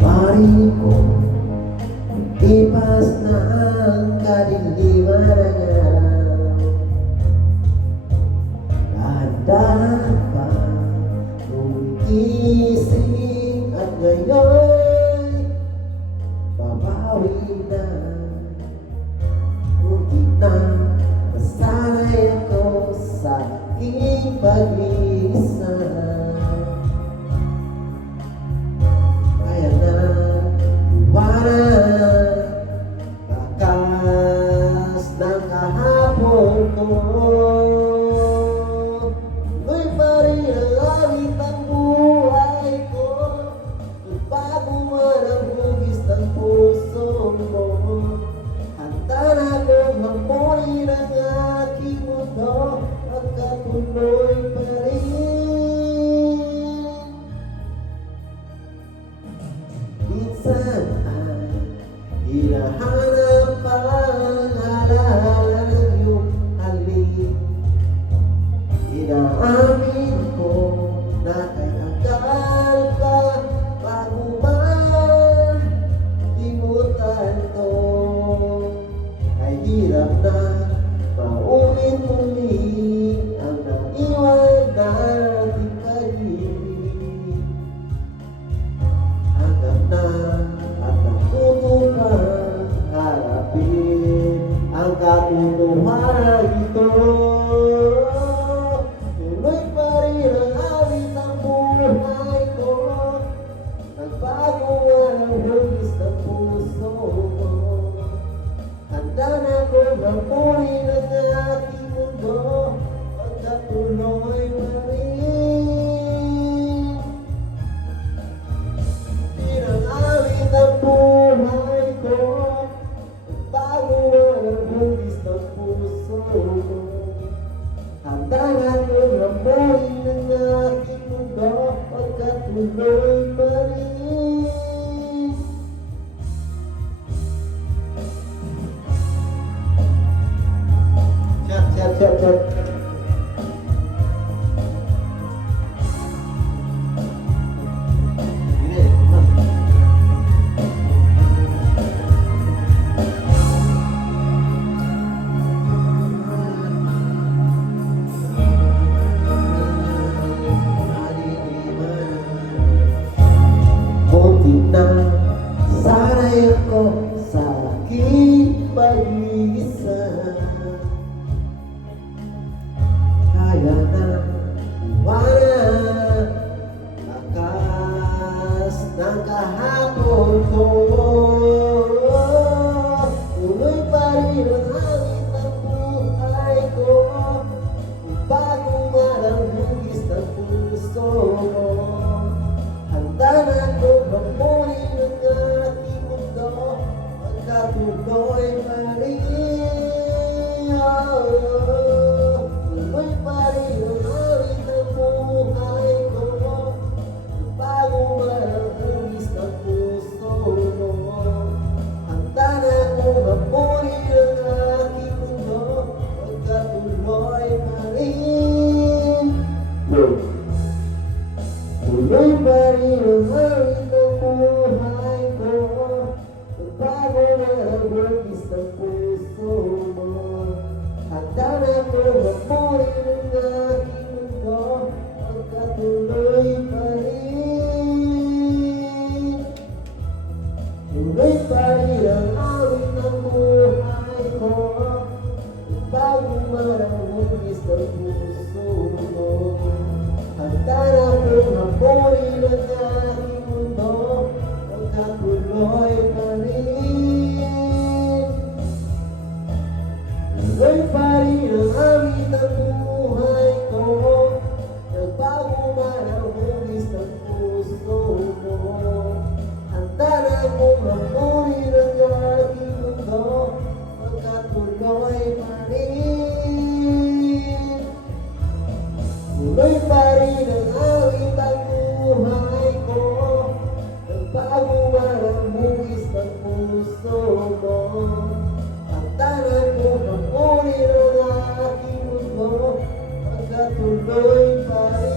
Pari ko, ipas na ang kadiliman ng araw. Dahan-dahan pa, gumigising at ngayon babawi na. Muntik na nasanay ako sa aking pag-iisa. Kaya na iwanan bakas ng kahapon ko. Tuloy pa rin ang awit ang buhay ko. Nagbago man ang hugis ng puso mo. Handa na akong mamuhay ng aking mundo. Magkatuloy pa rin. Minsan ay hinahanap ang alala ng iyong halik. Inaamin ko na kay akal pa bago malimutan to. Ay hirap na maulit-ulit ang naiwan nating pag-ibig. Hanggang na at natuto pa harapin ang katotohanan ito. Tuloy pa rin ang awit ng buhay ko. Nagbago ang hugis ng puso ko. Handa na ko mamuhay ng aking mundo. Pagkatuloy pa rin. Pinang-awit ang buhay ko. Bago ang hugis ng puso ko. Handa na ko mamuhay ng aking mundo. Pagkatuloy pa rin. Siap. Ini, Mas. Muntik na sanay ako sa aking pag-iisa. Kaya na iwanan lakas ng kahapon ko. Tuloy pa rin ang hangin ng buhay ko. Bago man ang hugis ng puso ko. Handa na ko mamuhay ng aking mundo. Magkatuloy pa rin. Tuloy pa rin ang awit ng buhay ko. Bago man ang hugis ng puso ko. Handa na ko mamuhay ng aking mundo. Magkatuloy pa rin. Tuloy pa rin ang awit ng buhay ko. Bago na ang hugis ng puso mo. Handa na ko mamuhay ng aking mundo. Magkatuloy pa rin. Tuloy pa rin ang awit ng buhay ko. Bago man ang hugis ng puso mo. Handa na ko mamuhay ng aking mundo. Magkatuloy pa rin. Tuloy pa rin ang awit ng buhay ko. Nagbago man ang hugis ng puso mo. Handa na kong hapunin ang aking mundo, magkatuloy pa rin. Tuloy pa rin ang awit ang buhay ko, nagbago man ang buwis ng puso mo. Pagtanan kong hapunin ang aking mundo, magkatuloy pa rin.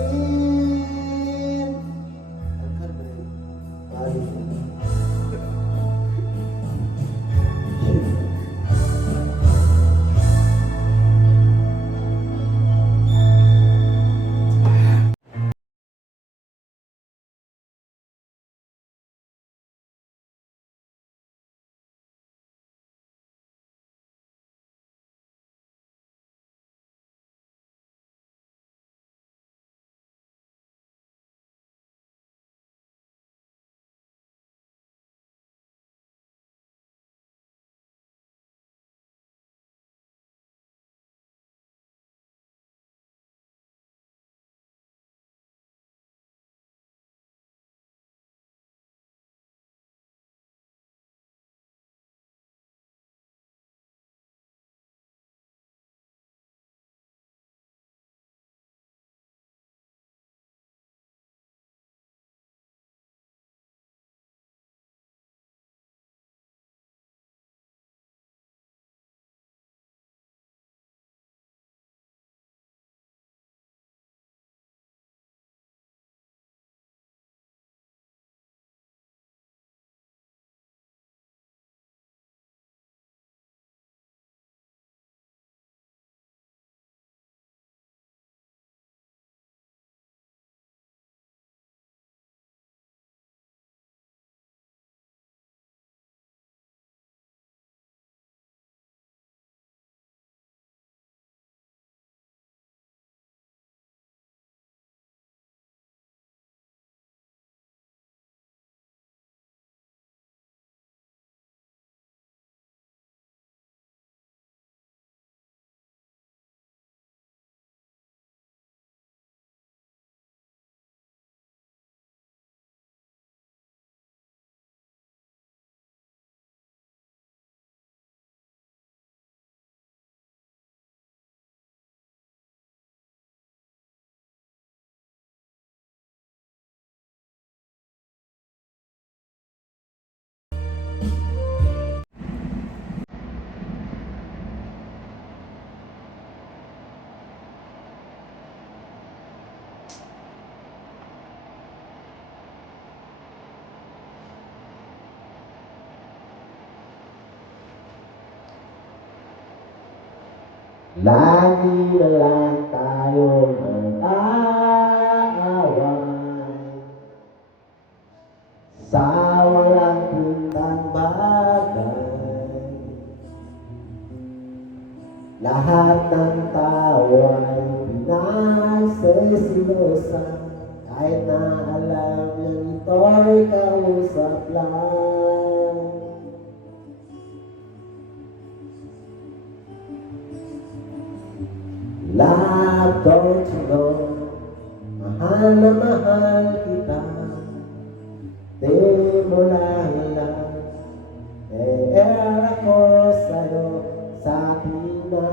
Lagi na lang tayo mag-aaway sa walang pintang bagay. Lahat ng tao ay pinagsisilosan, kahit na alam niya ito'y kausap lang. Love, don't you know, mahal na mahal kita. Di mo lang alam, ako sa'yo sa tina.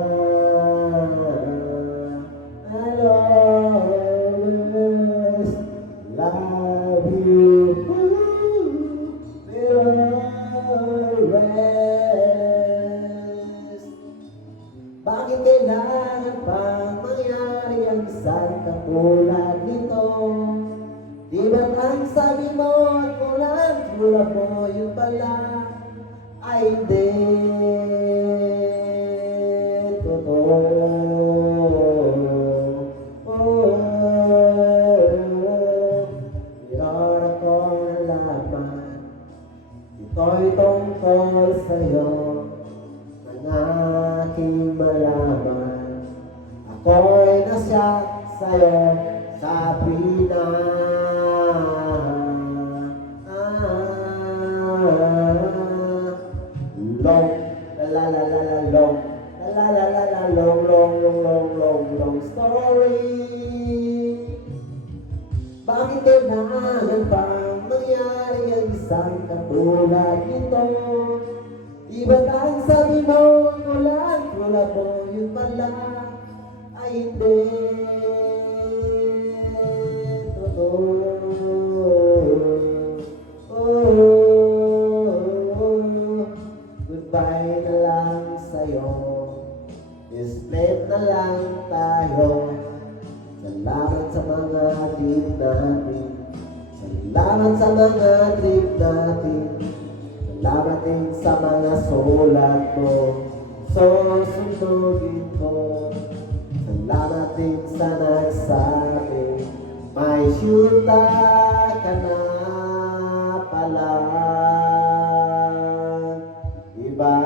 I'll always love you, will always. Bakit kailangan pang mangyari ang isang katulad nito? Di ba't ang sabi mo at mula mo yung pala ay hindi totoo? Meron akong nalaman, ito'y tungkol sa'yo, ng aking malaman. Ako'y nasyak sa'yo sa pina. Long, la la la la long, la la la la long, long story. Bakit kailangan pang mangyari ang isang katulad tulad nito. Di ba't ang sabi mo, tulad mo, yun pala ay hindi totoo. Goodbye na lang sa'yo, split na lang tayo. Salamat sa mga trip natin, salamat sa mga trip natin, salamat din sa mga sulat mo, susundugin ko. Salamat din sa nagsabi, may syuta ka na pala. Iba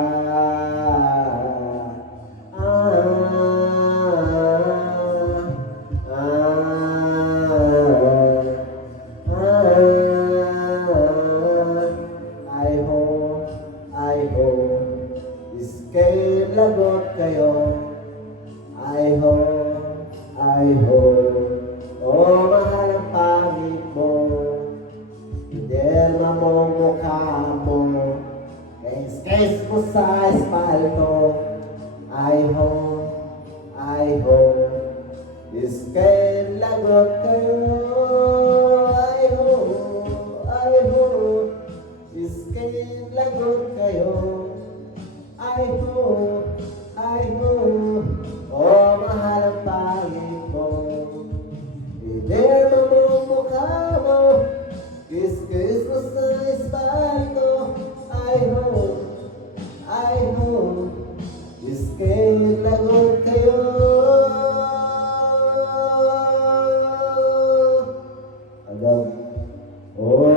I hope iskay lagot kayo. I hope oh mahal ang pangit mo, iderma mo mukha mo, kais mo sa espalto. I hope iskay lagot kayo. I hope iskay lagot kayo. I hope oh mahal ang pangit mo, iderma mo mukha mo, kiss mo sa espalto. I hope iskay lagot kayo. Agad oh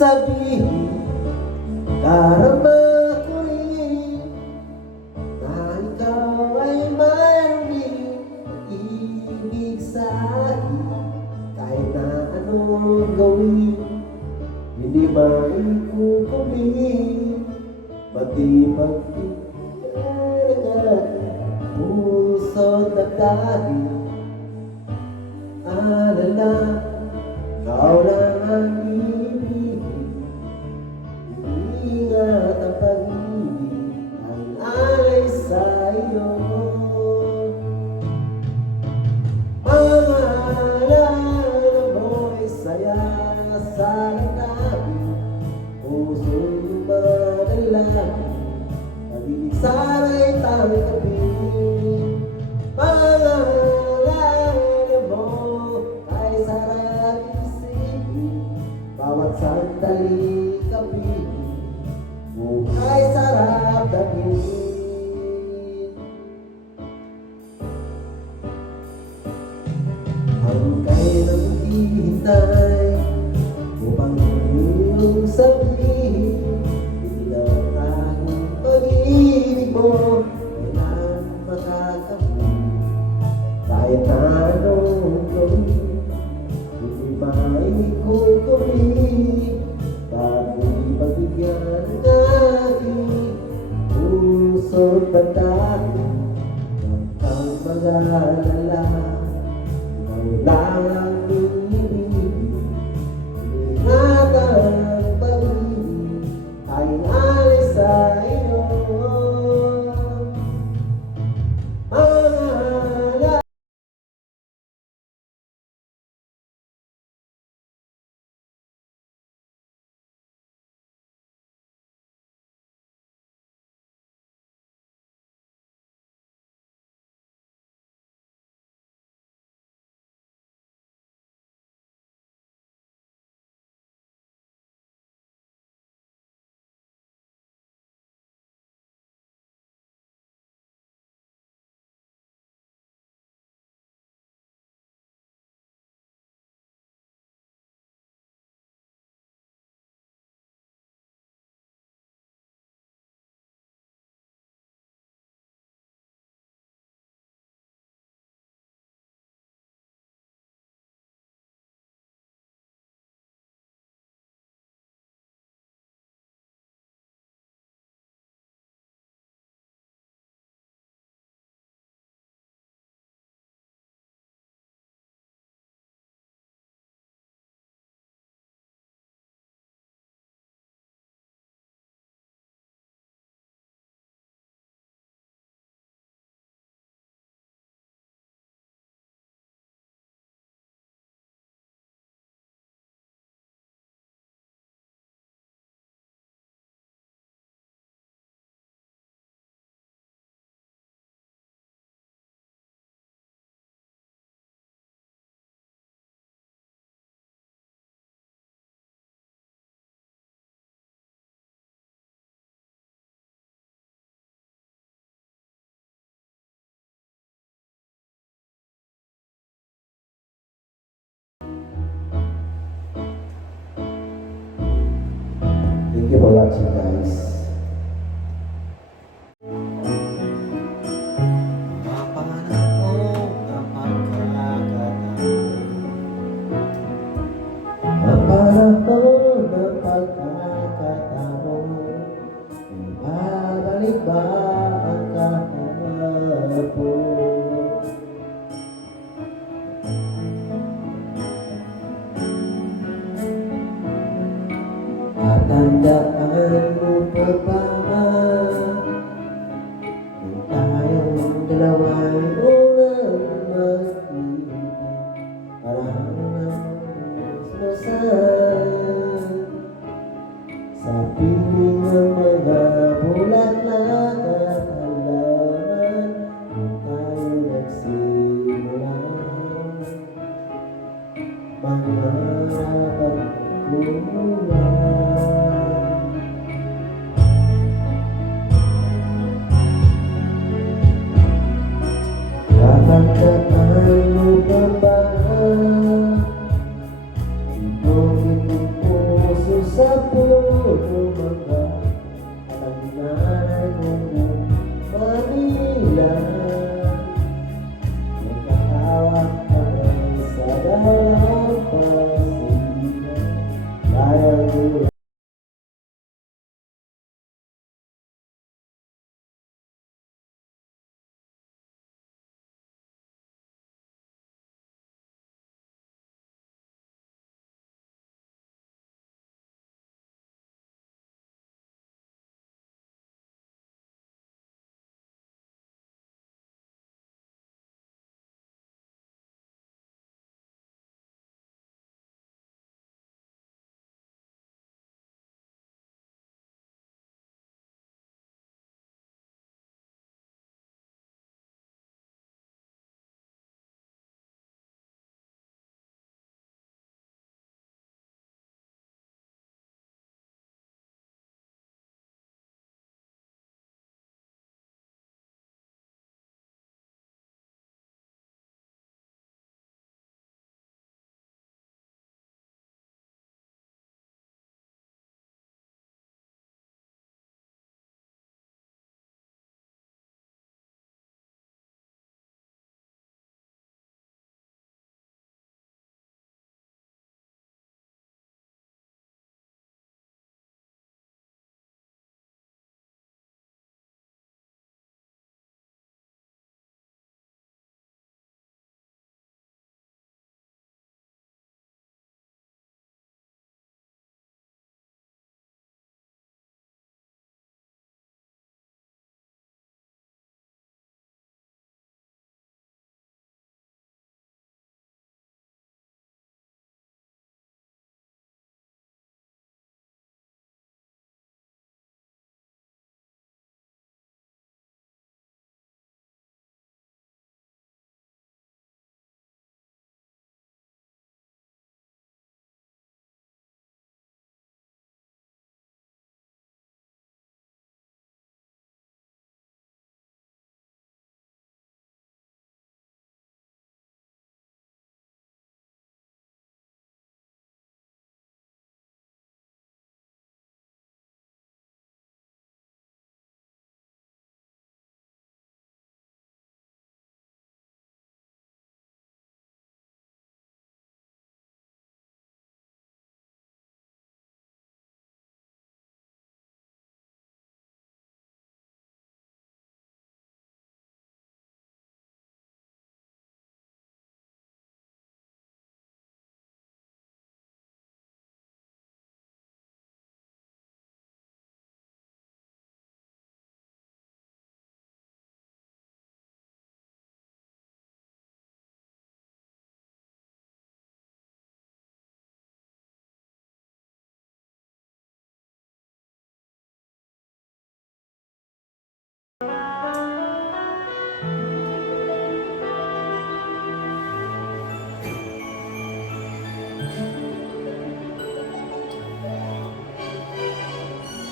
sabihin, darama ko rin na ikaw ay mayroong ibig sa akin. Kahit na anong gawin, hindi maikukumin, pati pagkikalagat puso na dahil alala, ikaw lang ang ibig. Ingat ang pag-ibig ang alay sa iyo. Pangalan mo'y saya sa langit, puso'y lumadalangin, pag-ibig sana'y tangkapin. Pangalan mo ay sarap isipin, bawat sandali kapiling, buhay sarap daging. Ang kailang hihintay upang iyong sabihin, bilang tanging pag-ibig mo kailan makakapit. Kahit na anong gawin, hindi maikukulit, bago'y pagbigyan ng aking puso't pandahin. Huwag kang mag-alala, ikaw lang ang ibig. Ingat ang pag-ibig ay alay sa iyo. Pangalan Thank you for watching, guys. Mapanahon na pagkakataon, ibabalik ba ang kahapon? At tandaan mo pa ba nung tayong dalawa'y unang magkita, parang sa piling ng mga bulaklak at halaman, nung tayo nagsimula mangarap at gumawa. Tatandaan mo pa ba? Ito puso sa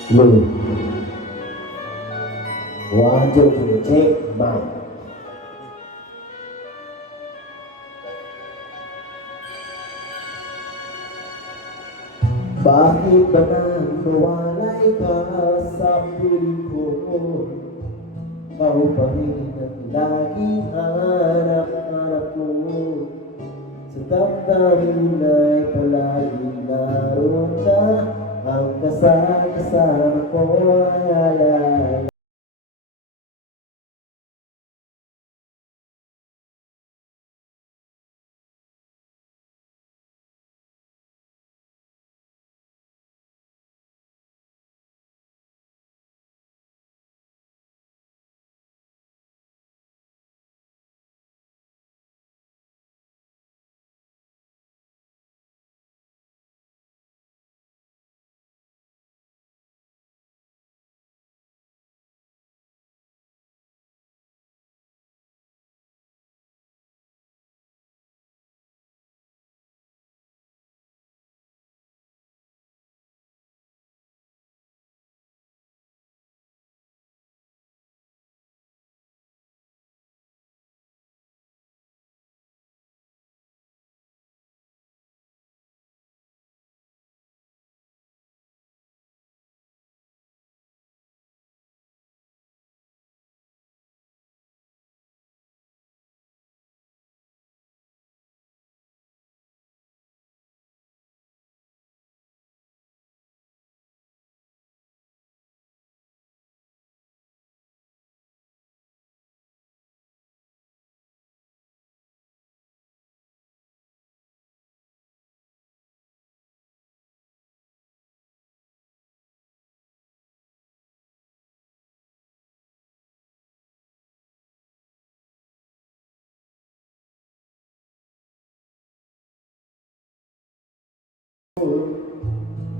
Loh, wajar cek mic. Bakit ba nawalay ka sa piling ko? Kau pa rin ang laging hanap-hanap ko. Sa damdamin ay palaging naroon ka. Ang kasama ko ay alala.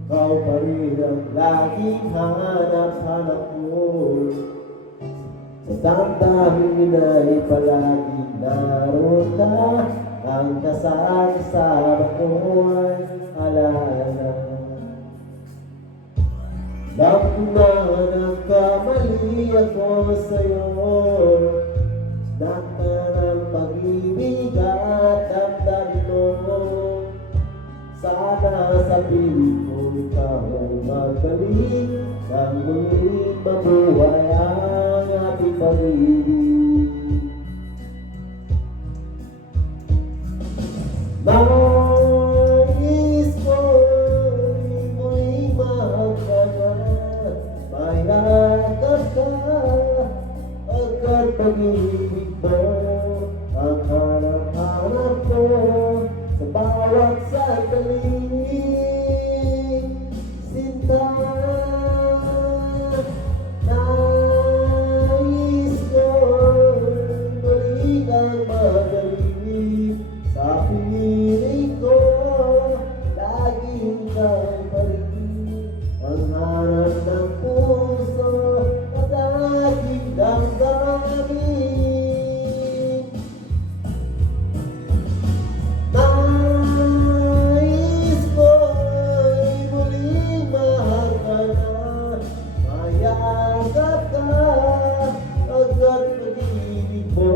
Ikaw pa rin ang laging hanap-hanap ko. Sa damdamin ay palagi naroon ka. Ang kasama ko ay alaala. Alam ko na nagkamali ako sa'yo. Lahat ng pag-ibig at damdamin mo. Sana sa piling ko ikaw ay magaling. Nang muling mabuhay ang ating pag-ibig. Nais ko'y muling magkagat. Mayakap ka agad pag-ibig mo. Ang hanap-hanap ko sa bawat sandali. Sinta, nais ko'y muli kang magaling. Sa piling ko, laging kang paligid. Ang hanap ng puso at aking damdamin. Nais ko'y muling mahal ka na. Mayakap ka agad pag-ibig mo.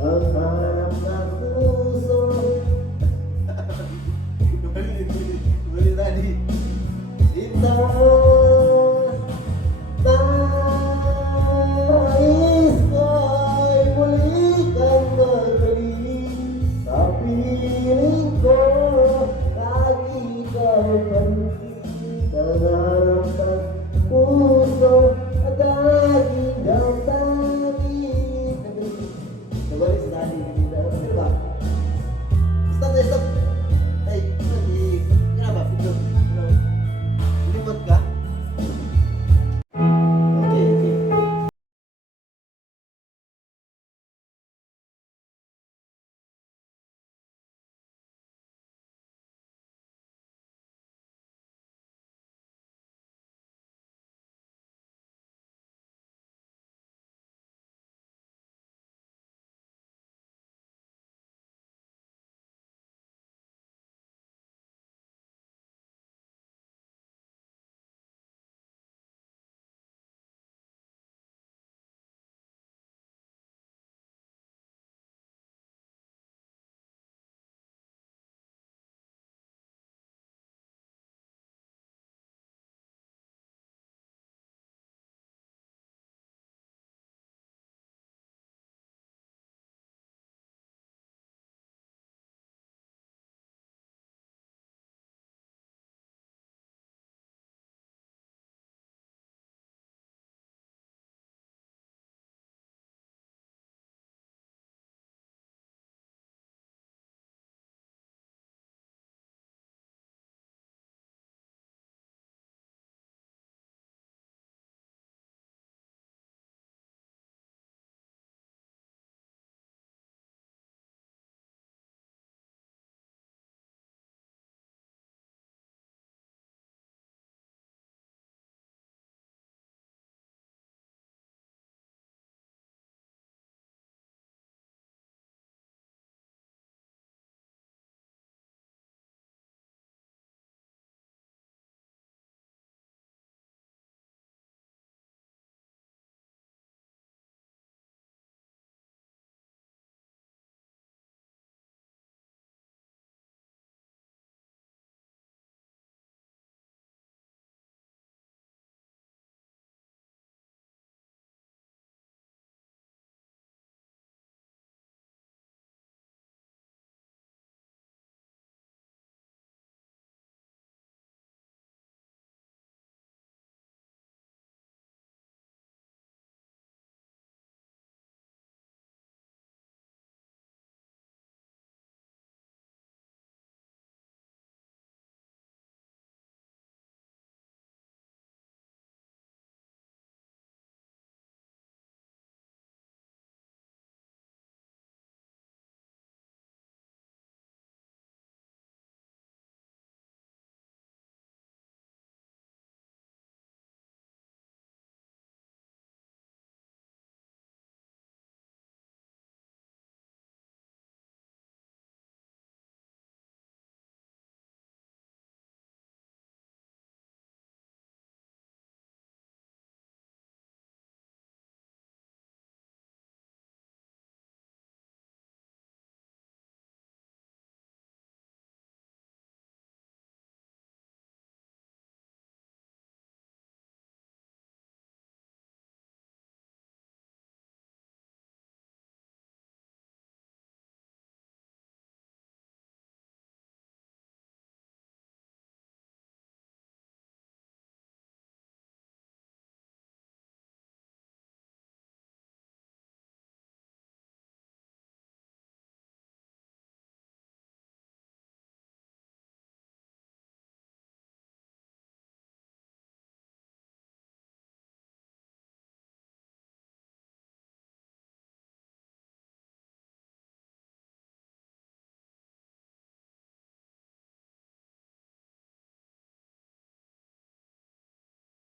Ang hanap ng puso. Balik tadi. Sinta,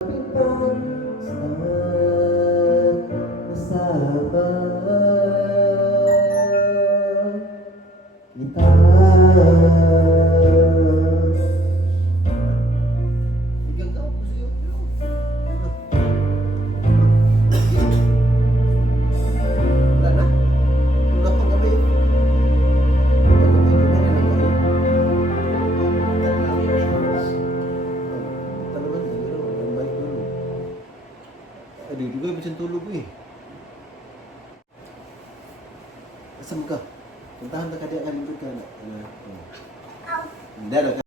bersama kita. Bigyan ka ako sa'yo. Wala na. Wala pang gabi. Aduh, juga macam tulog eh. Asam ka? Puntahan na ka diya ka lingkod ka na. Hindi na ka.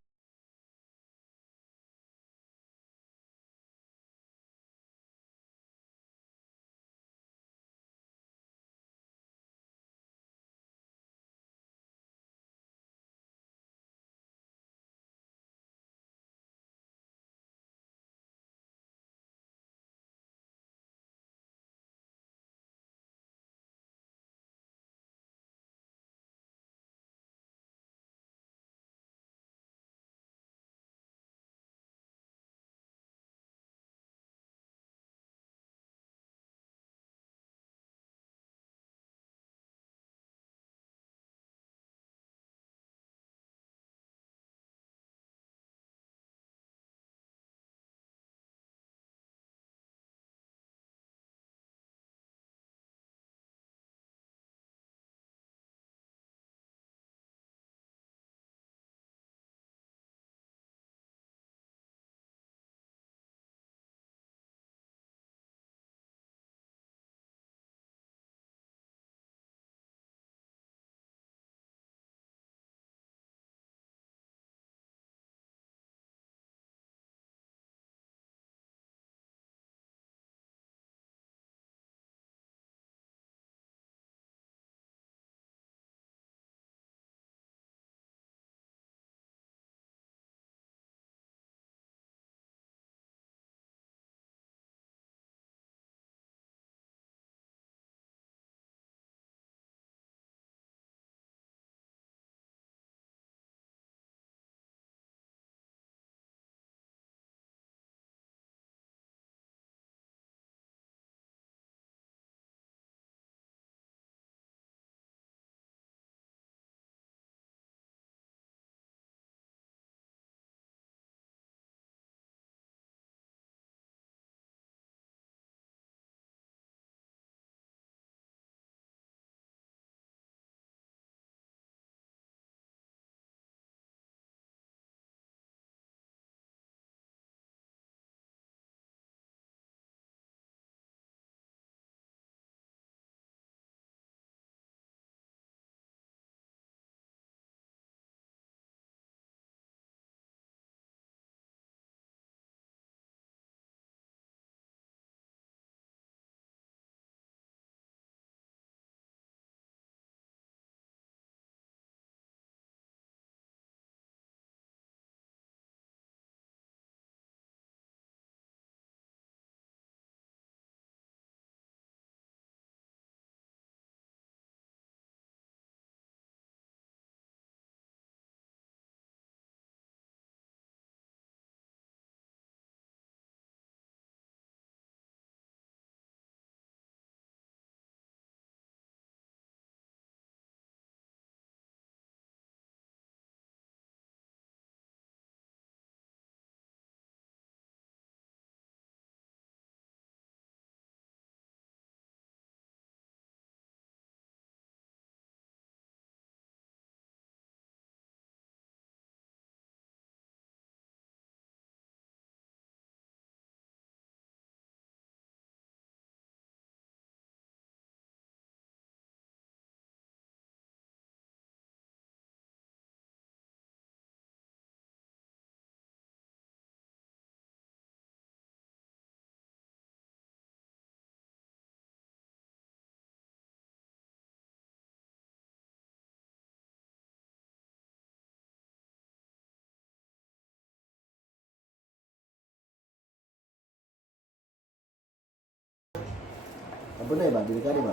Apa na ba? Bili ka rin ba?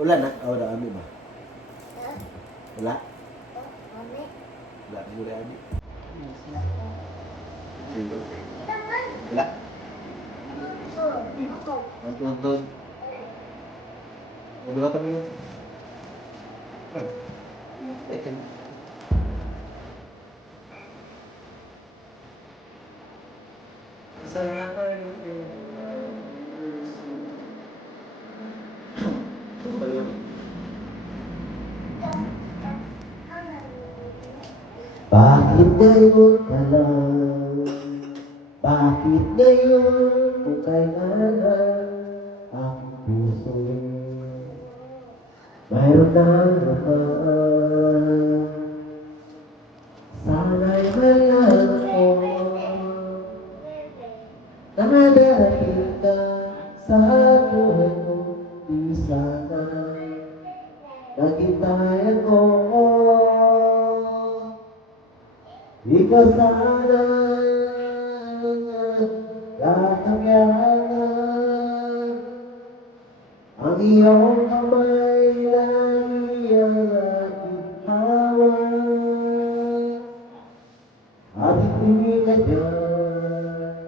Wala na? Wala kami ba? Wala? Wala. Wala. Wala. Wala. Nonton. Wala kami yun. Teka. Sa Bakit ngayon ka lang? Bakit ngayon kung kailangan ang puso mayroon na naman? Sana'y malam ko na darating ka sa buhay ko. Di sana nagintayan ko. Ikaw sana kakayanan. Ang iyong kamay lang iyang aking hawak. At hindi ka dyan,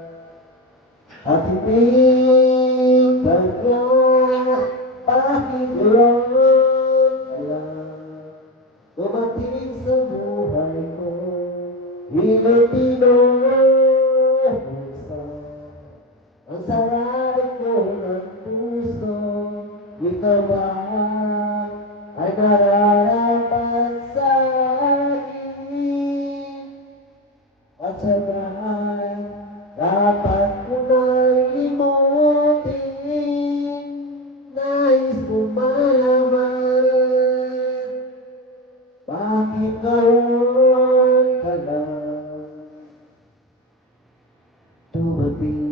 at hindi ka dyan. Bakit ngayon ka lang dumating sa buhay ko? Pinagpinahasa ang sarap ko ng puso. Ikaw ba ay nararapat sa akin? At sabay dapat ko nang limutin. Nais ko malaman bakit ngayon ka lang dumating?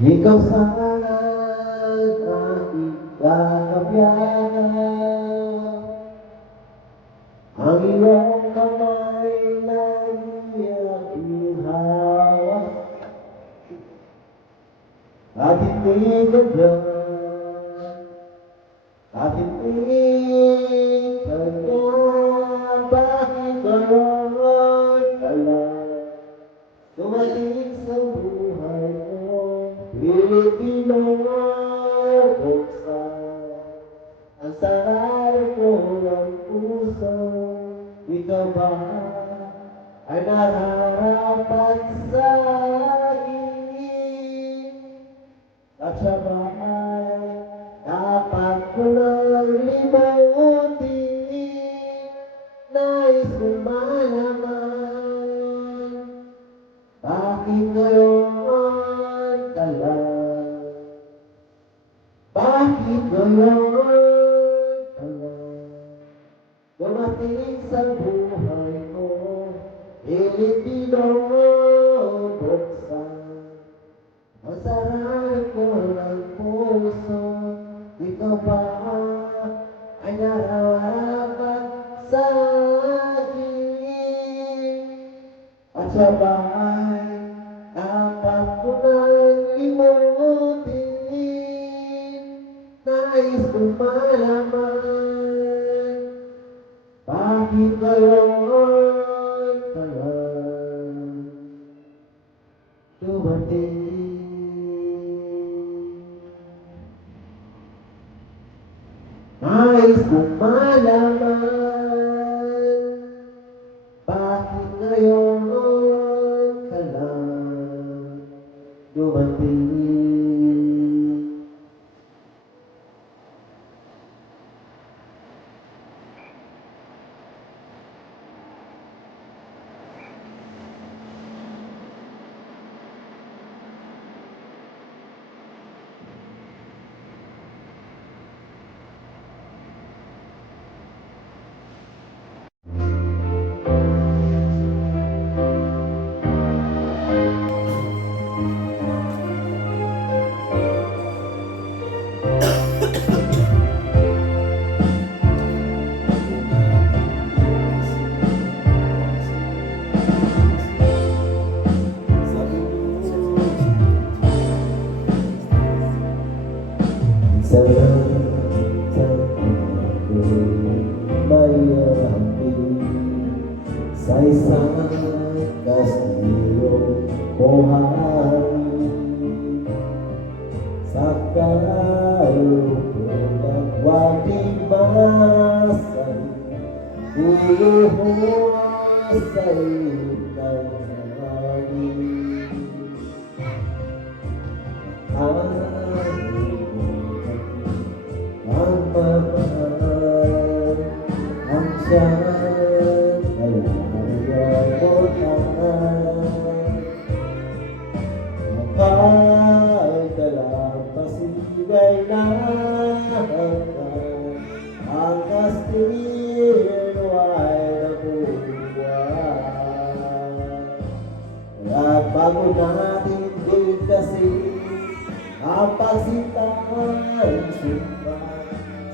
Ikaw sana ang aking kakayanan. Ang iyong kamay lang iyong hawak. At hindi ka dyan, at hindi ka dyan. Bakit ngayon ka lang dumating sa buhay ko? Pinagpinahasa ang sarap ko ng puso. Ikaw ba ay nararapat sa akin? At sabay dapat ko nang limutin. Nais kong malaman bakit ngayon ka lang? Bakit ngayon ka lang dumating sa buhay ko? Pilit binubuksan ang sarap ko ng puso. Ikaw ba ay nararapat sa akin? At sabay dapat ko nang limutin. Nais kong malaman bakit ngayon ka lang dumating? Nais kong malaman bakit ngayon ka lang dumating? sa isang kastilo buhangin sa kalupong at wating masay uluhos sa iyong hangin ang mahal ang siyang kapagdalang pasigay na ang kastilyo ay nabubuhay. At bago natin bigkasin ang pagsintang sumpa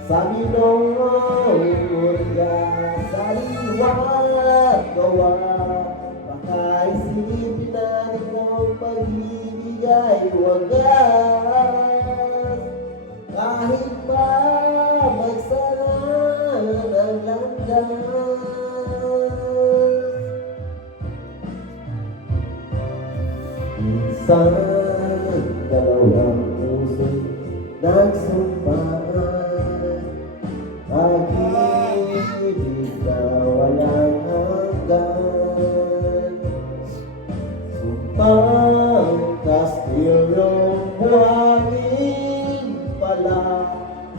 sa minumulya sa liwat gawa, baka isipin natin kung pag-ibig ay wagas. Kahit pa magsara ng landas, minsan dalawang puso'y nagsumpaan, pag-ibig na walang hanggan. Sumpang kastilyong buhangin pala,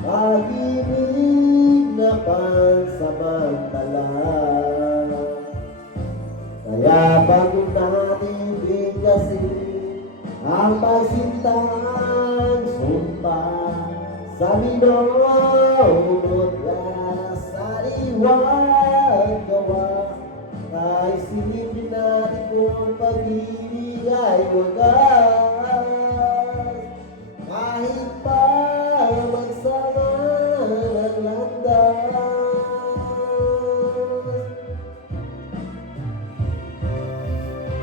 pag-ibig na pansamantala. Kaya bago natin bigkasin ang pagsintang sumpa sa minumulya sa liwat gawa, kaisipin natin kung pag-ibig ay wagas. Kahit pa magsama ng landas,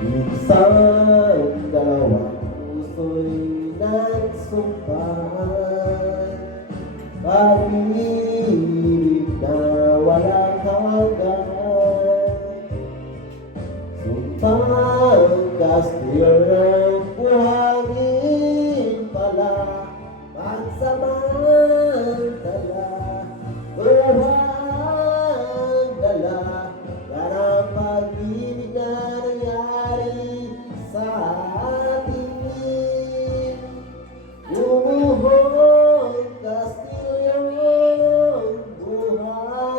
minsan dalawang puso'y nagsumpaan, pag-ibig na walang hanggan. Sumpang kastilyong buhangin pala, pansamantala, buhang dala, karang pag-ibig na nangyari sa atin. Umuhong kastilyong buhangin.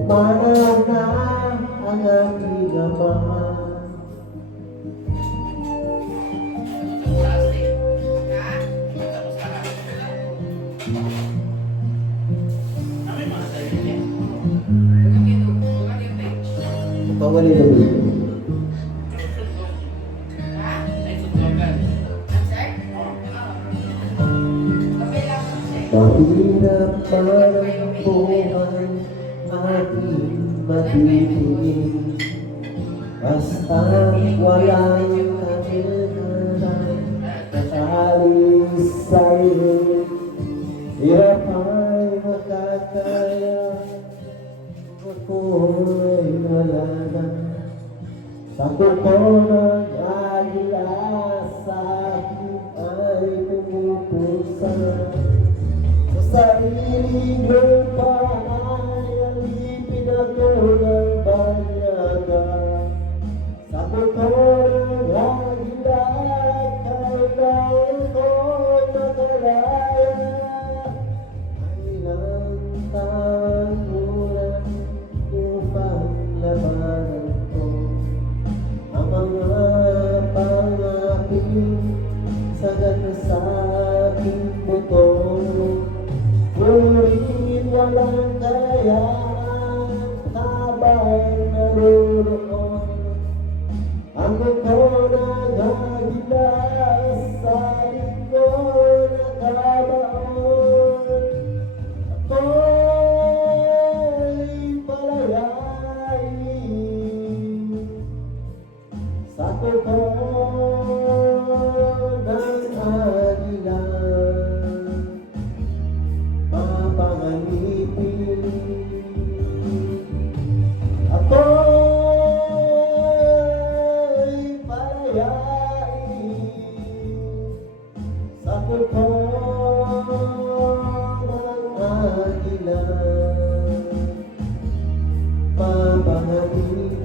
Pumanaw na ang aking ama. Ito nga nila dito. Mahirap parang buhay aking matitingin. Basta walang kaminanay nakalis sa'yo. Hirap ay makakaya, ako'y wala na. Sa kuko ng agila sa akin ay pumupusa. Sa sarili lupa ay alipin ako ng banyaga. Sa kuko ng agila kailan ko'y makalaya. Ilang tagulan upang labanan ko ang mga pangakit sagad na sa aking buto. Ngunit walang kayaan habang naroon ang buto ng agila sa likod na kabaon. Ako'y palayain sa kuko ng agila. Mapangalipin ako'y palayain sa kuko ng agila. Mapangalipin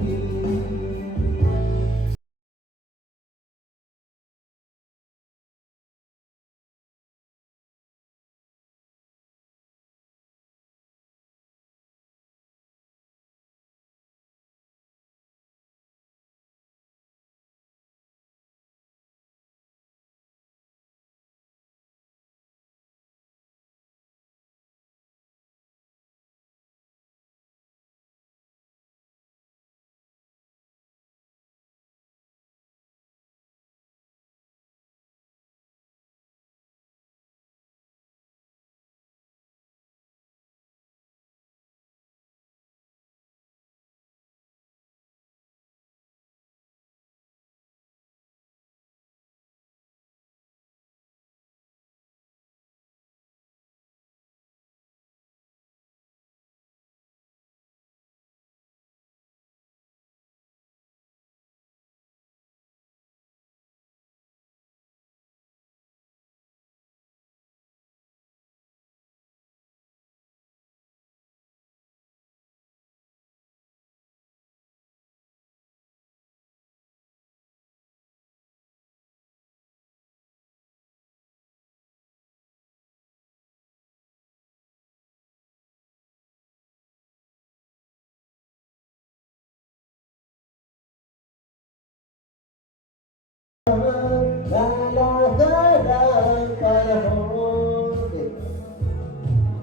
lalagalang panahon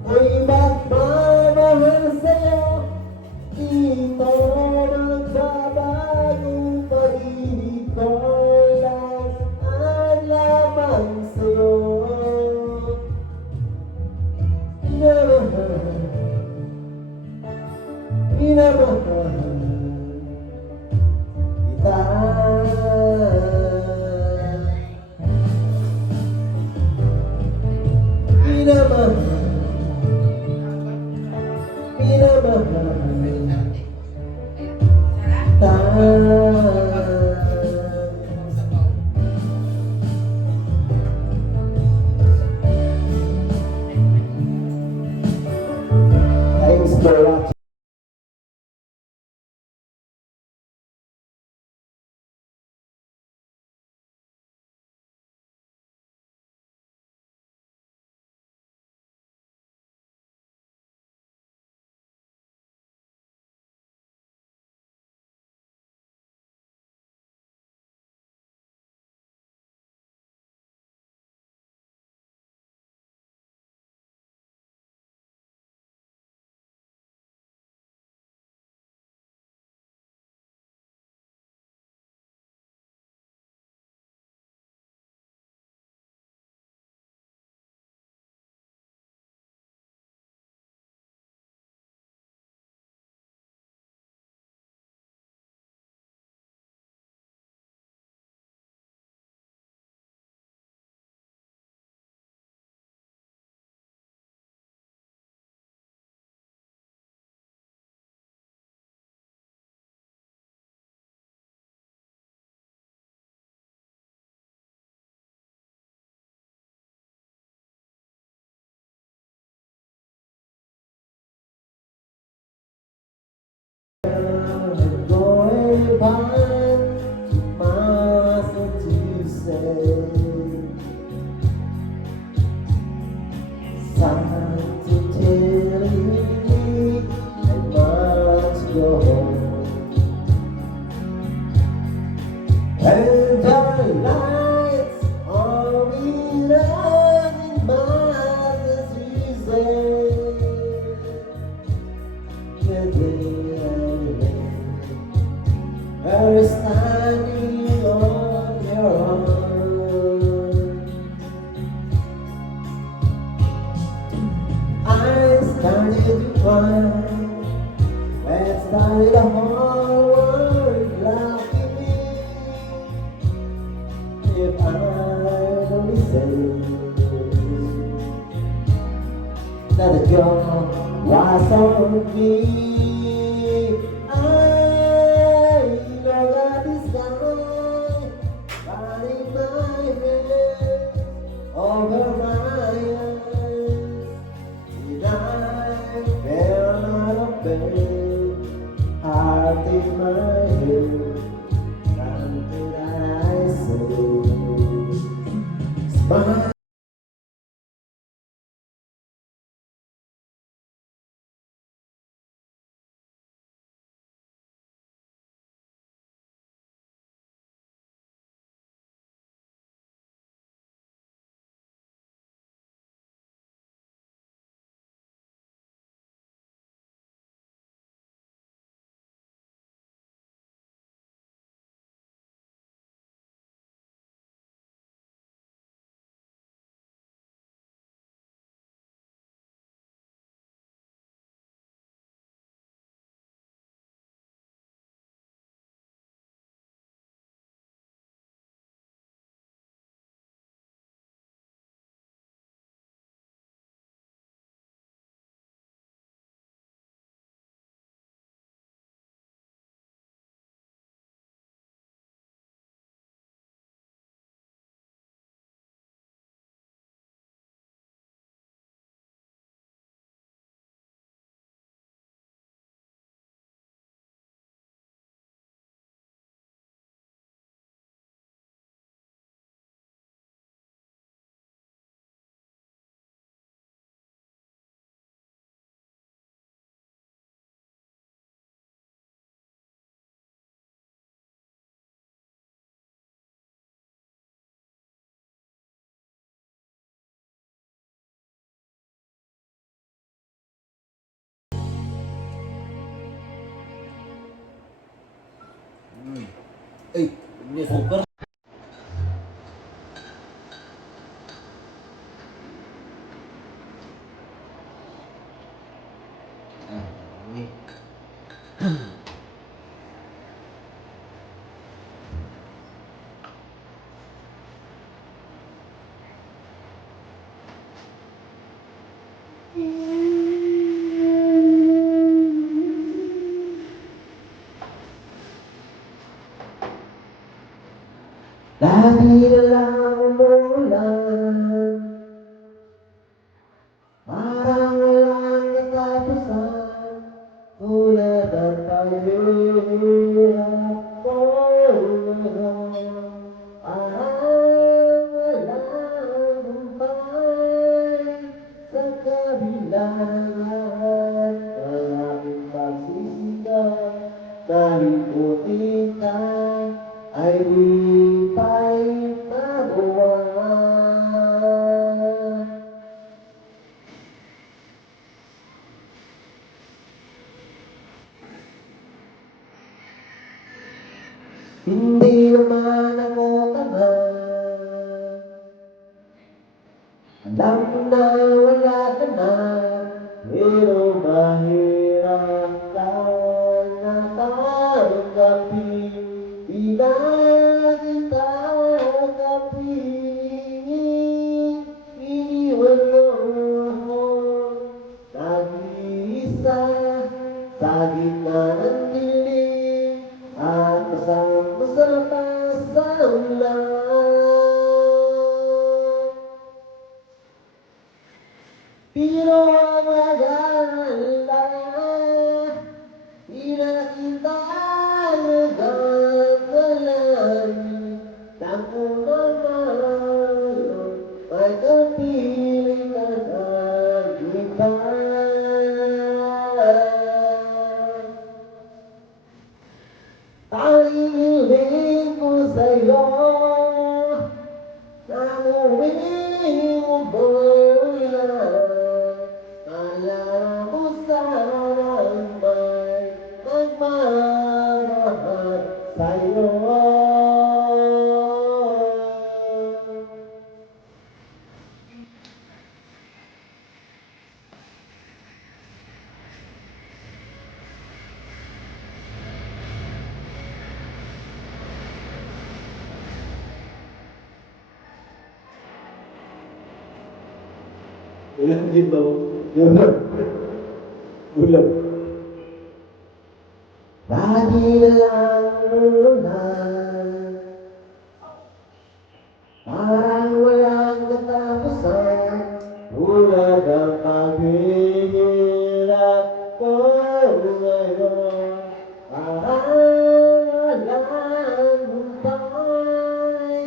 ako'y magmamahal sa'yo. Di tayo magbabago, pag-ibig ko'y lahat lamang sa'yo. Minamahal kita. Going back to Massachusetts, something telling me I must go home. And the lights are on in Massachusetts. The day I left, her standing on your arm. I started to cry, and started the whole world laughing me. If I only said that the job was on me, I look at the sky, running my head over my eyes. And I fell out of bed, heart in my head. What did I say? Smile. Ini super. Ini. Lagi dalam bulan, parang walang katapusan, ulat at pahirap ko parang walang humpay sa kabilangan ng aking pagsisikap na liputin ka ay di pa'y magawa. Hindi naman ako tamad, alam ko na wala ka na, pero mahirap lang natanggapin. Di na kita kapingin, iniwan mo ako nag-iisa sa gitna ng dilim at masama sa ulan. Pero ang mag-alala, di na Ulang dito. Ulang. Ulang. Lagi lang ulan. Parang walang katapusan. Tulad ang paghihirap ko ngayon. Parang walang buntay.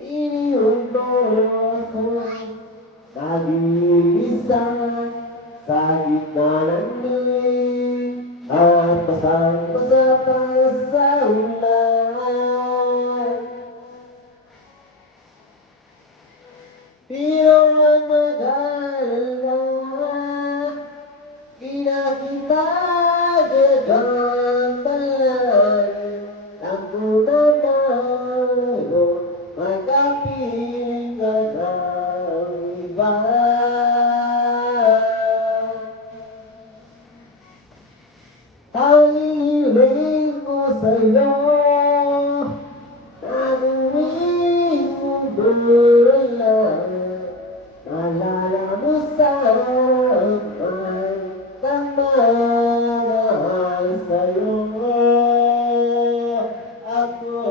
Iniwan mo ako. Nag-iisa sa gitna ng dilim at pasang-pasa pa sa ulan. Pero ang mag-alala, di na kita gagantalan. Ang tunay tayo, magkapit ka ng iba. Ang hiling ko sa'yo, namuling mundo lang. Alala mo sa pagmamahal sa'yo ako.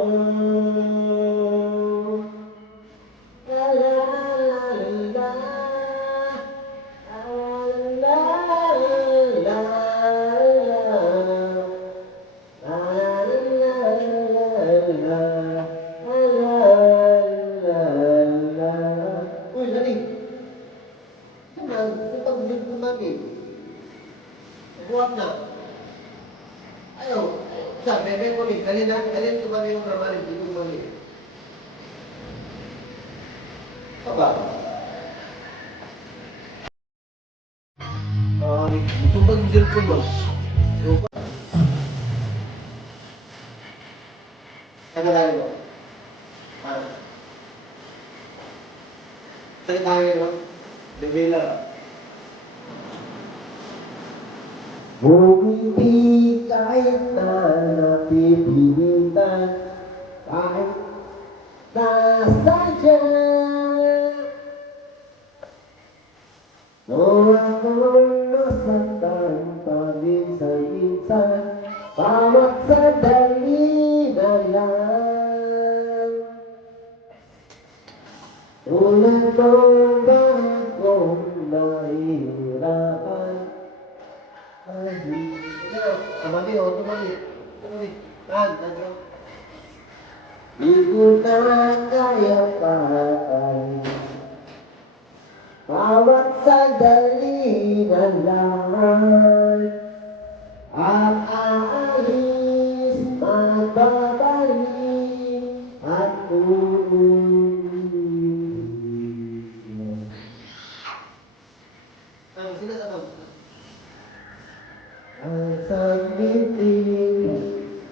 La la la la, la la la. Uy, dali. Pag-din ko mami. Buwag na. Ayaw. Sa bebe ko ni. Kalin ko mami yung ramali. Hindi ko mami. Apa? Ito bag-din ko mo. Ano tayo mo? Sakit tayo mo? Bebela. Bumiti kahit na napipilitan, kahit nasadyan. Noong nasaktan paminsan-minsan, bawat sandali na lang. Tulad nung bakit kong nahihirapan. Tumami o, tumami. Tumami. Nandiyo. Di ko na kaya patay. Bawat sandali na lang. At aalis, magbabalik, at uuwi. Ang sinasabi. Ang sabitin,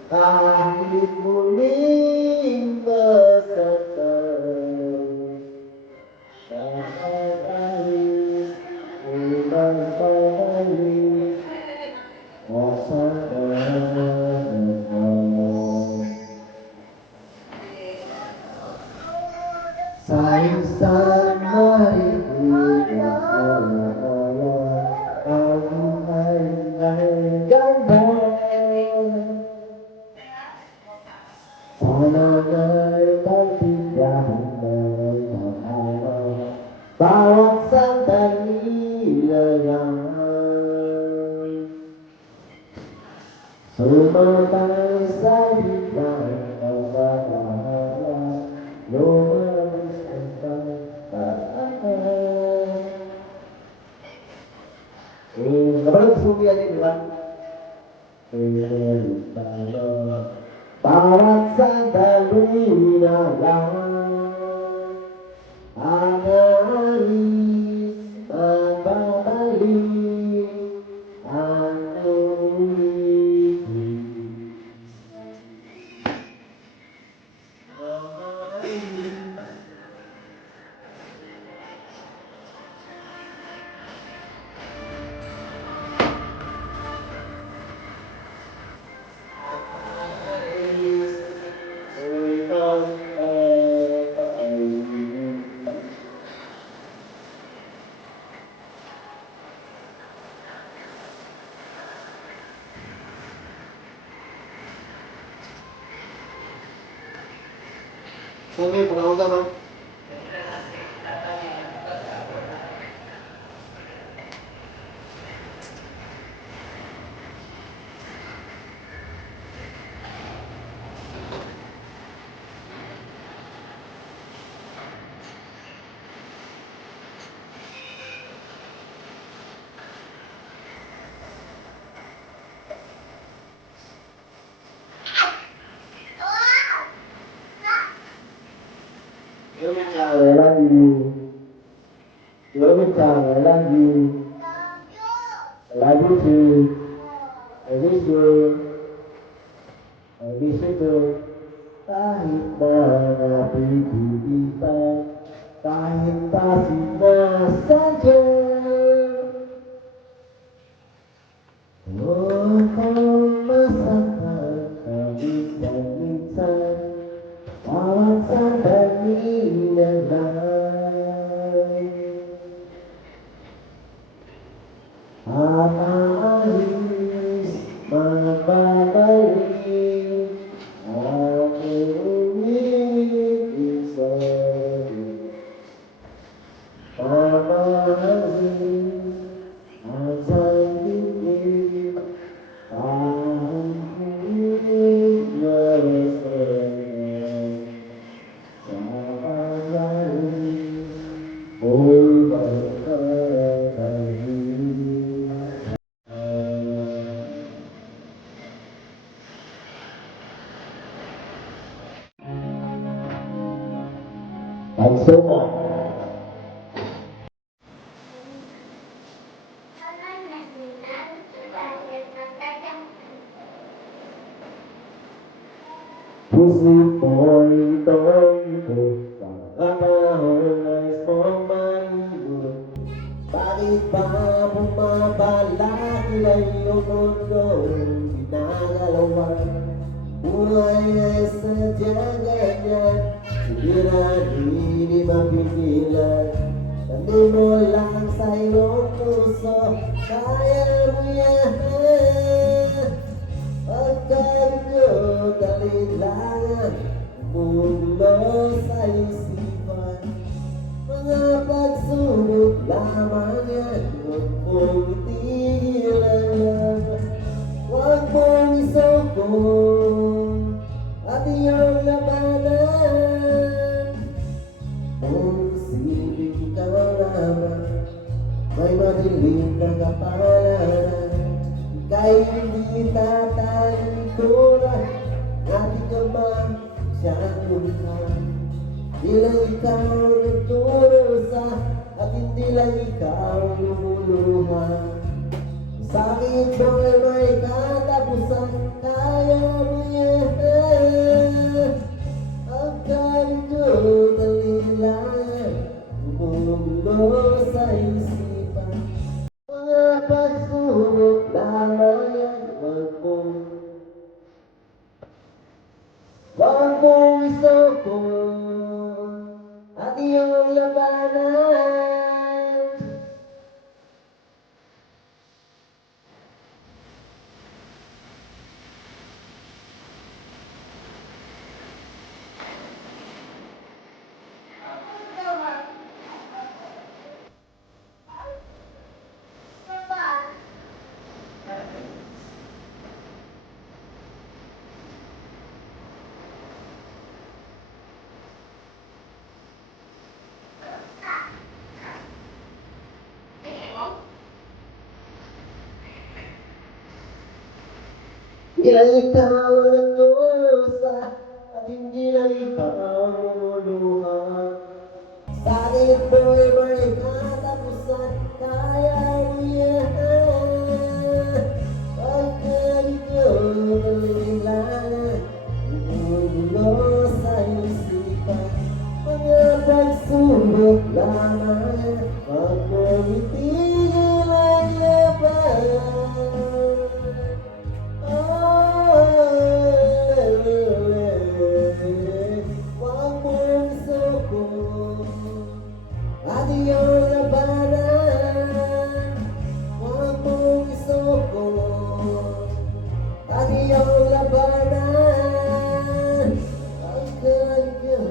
kahit muling masaktan, kakabalik, unang pabalik, o sa kanan mo. Sa isang marinig ang ganda. Sana nga'y pagbibiyahan ng mahalo. Bawat sandali na lang. Sumatay sa gitna ng bahala. Lumalis ang pagkakaan. Kapag subi yan di ba? Bawat sandali na lang. Ang alis, magbabalik, ang uuwi. Sabi, pangawag ka, ma'am. Love you, child, I love you. Love you, child, I love you. I love you too. I miss you. I miss you too. Kahit na napipilitan, kahit pa sinasadya, huwag kang masaktan kaminsan-minsan, bawat sandali na lang. Aalis, magbabalik, ang umiibig sa'yo. Mamahalin ang sandigin, ang hilig na sa'yo. Sa pangalan mo'y magkakaroon. Pagsuma. Puso ko'y ito sa panahon ay sumaibot. Bakit ba bumabala kila'y iyong mundong ginagalawan? Buhay ay sadyang ganyan, hindi mapigilan. Sabi mo lang sa iyong puso, kaya mo yan. Pagkat ko dalilangan, umulo sa isipan. Mga pagsubok lamang yan, huwag mong itigilan. Huwag mong isokong at iyong labanan. Kung silip ka naman, may madilim na kapalaran. Ika'y hindi tatalikuran, natin ka man siyang lumika. Di lang ikaw nagturusa, at hindi lang ikaw lumuluha. Sakit mo'y may katapusan, kaya mo yan. Ang galing ko dalilan, umulo sa isipan. Mga pagsubok lamang yan, wag mong isokong at iyong labanan. Hindi lang ikaw nagdusa at hindi lang ikaw lumuluha. Sakit mo'y may katapusan, kaya mo yan. Pagkat ikaw dalilangan, umulo sa isipan. Mga pagsubok lamang, wag mong itigil ang laban. Wag mong isokong at iyong labanan. Wag mong isokong at iyong labanan. Pagkat ikaw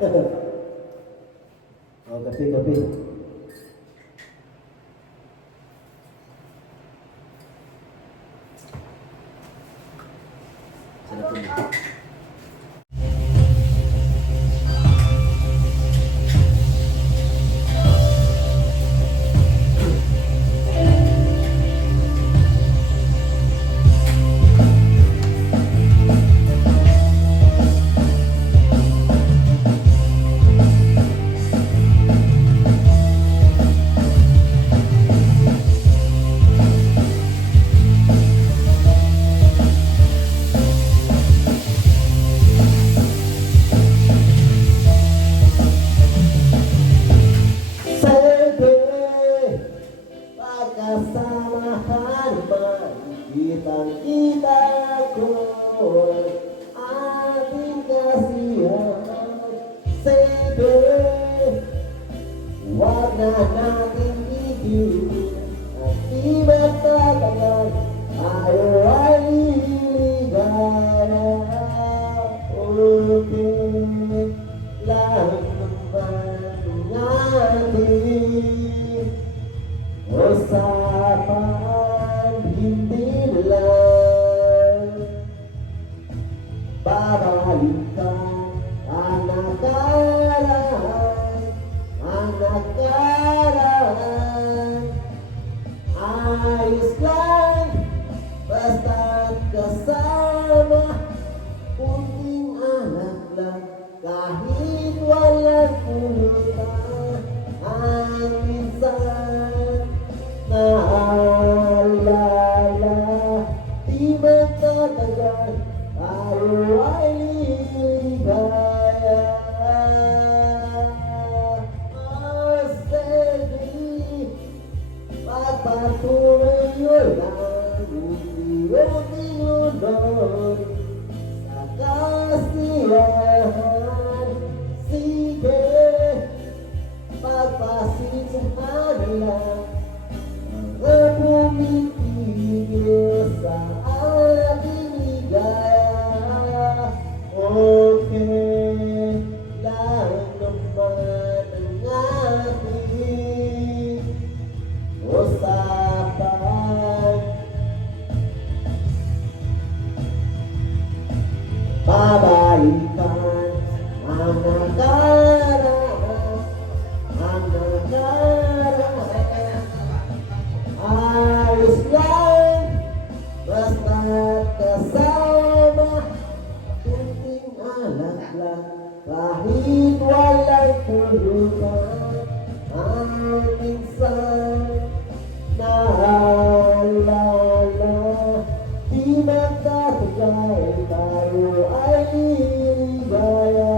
Oh, kape. Sarap yun. Siyempre, pagkasamahan man, kitang-kita ko ating kasiyahan. Siyempre, huwag na natin ibigin at di magtatagal, tayo ay liligaya. Okay, lang naman natin usapan, hindi lang babalikan ang nakaraan. Ayos lang, basta't kasama, kunting anak lang, kahit walang pulutan. Ang minsan naalala, di magtatagal, tayo ay liligaya. Oh, steady, pagpatuloy yun lang, unti-unting unod sa kasiyahan. Sige, pagpasensyahan lang mga pumitigil sa ating ligaya. Okay lang naman ang ating usapan. Babalikan ang nakaraan, ang nakaraan. Ayos lang, basta't kasama, kunting anak lang, kahit walang pulutan. Ang minsan naalala, di magtatagal, tayo ay liligaya.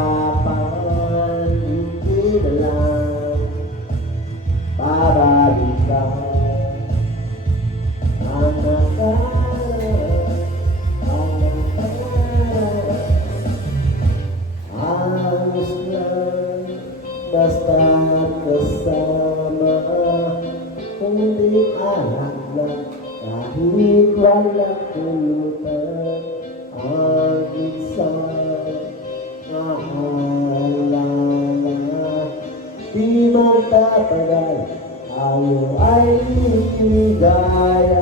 Usapan, hindi na lang babalikan ang nakaraan, ang nakaraan. Ayos lang, basta't kasama, kundi anak lang, kahit walang pulutan. Ang minsan naalala, di magtatagal, tayo ay liligaya.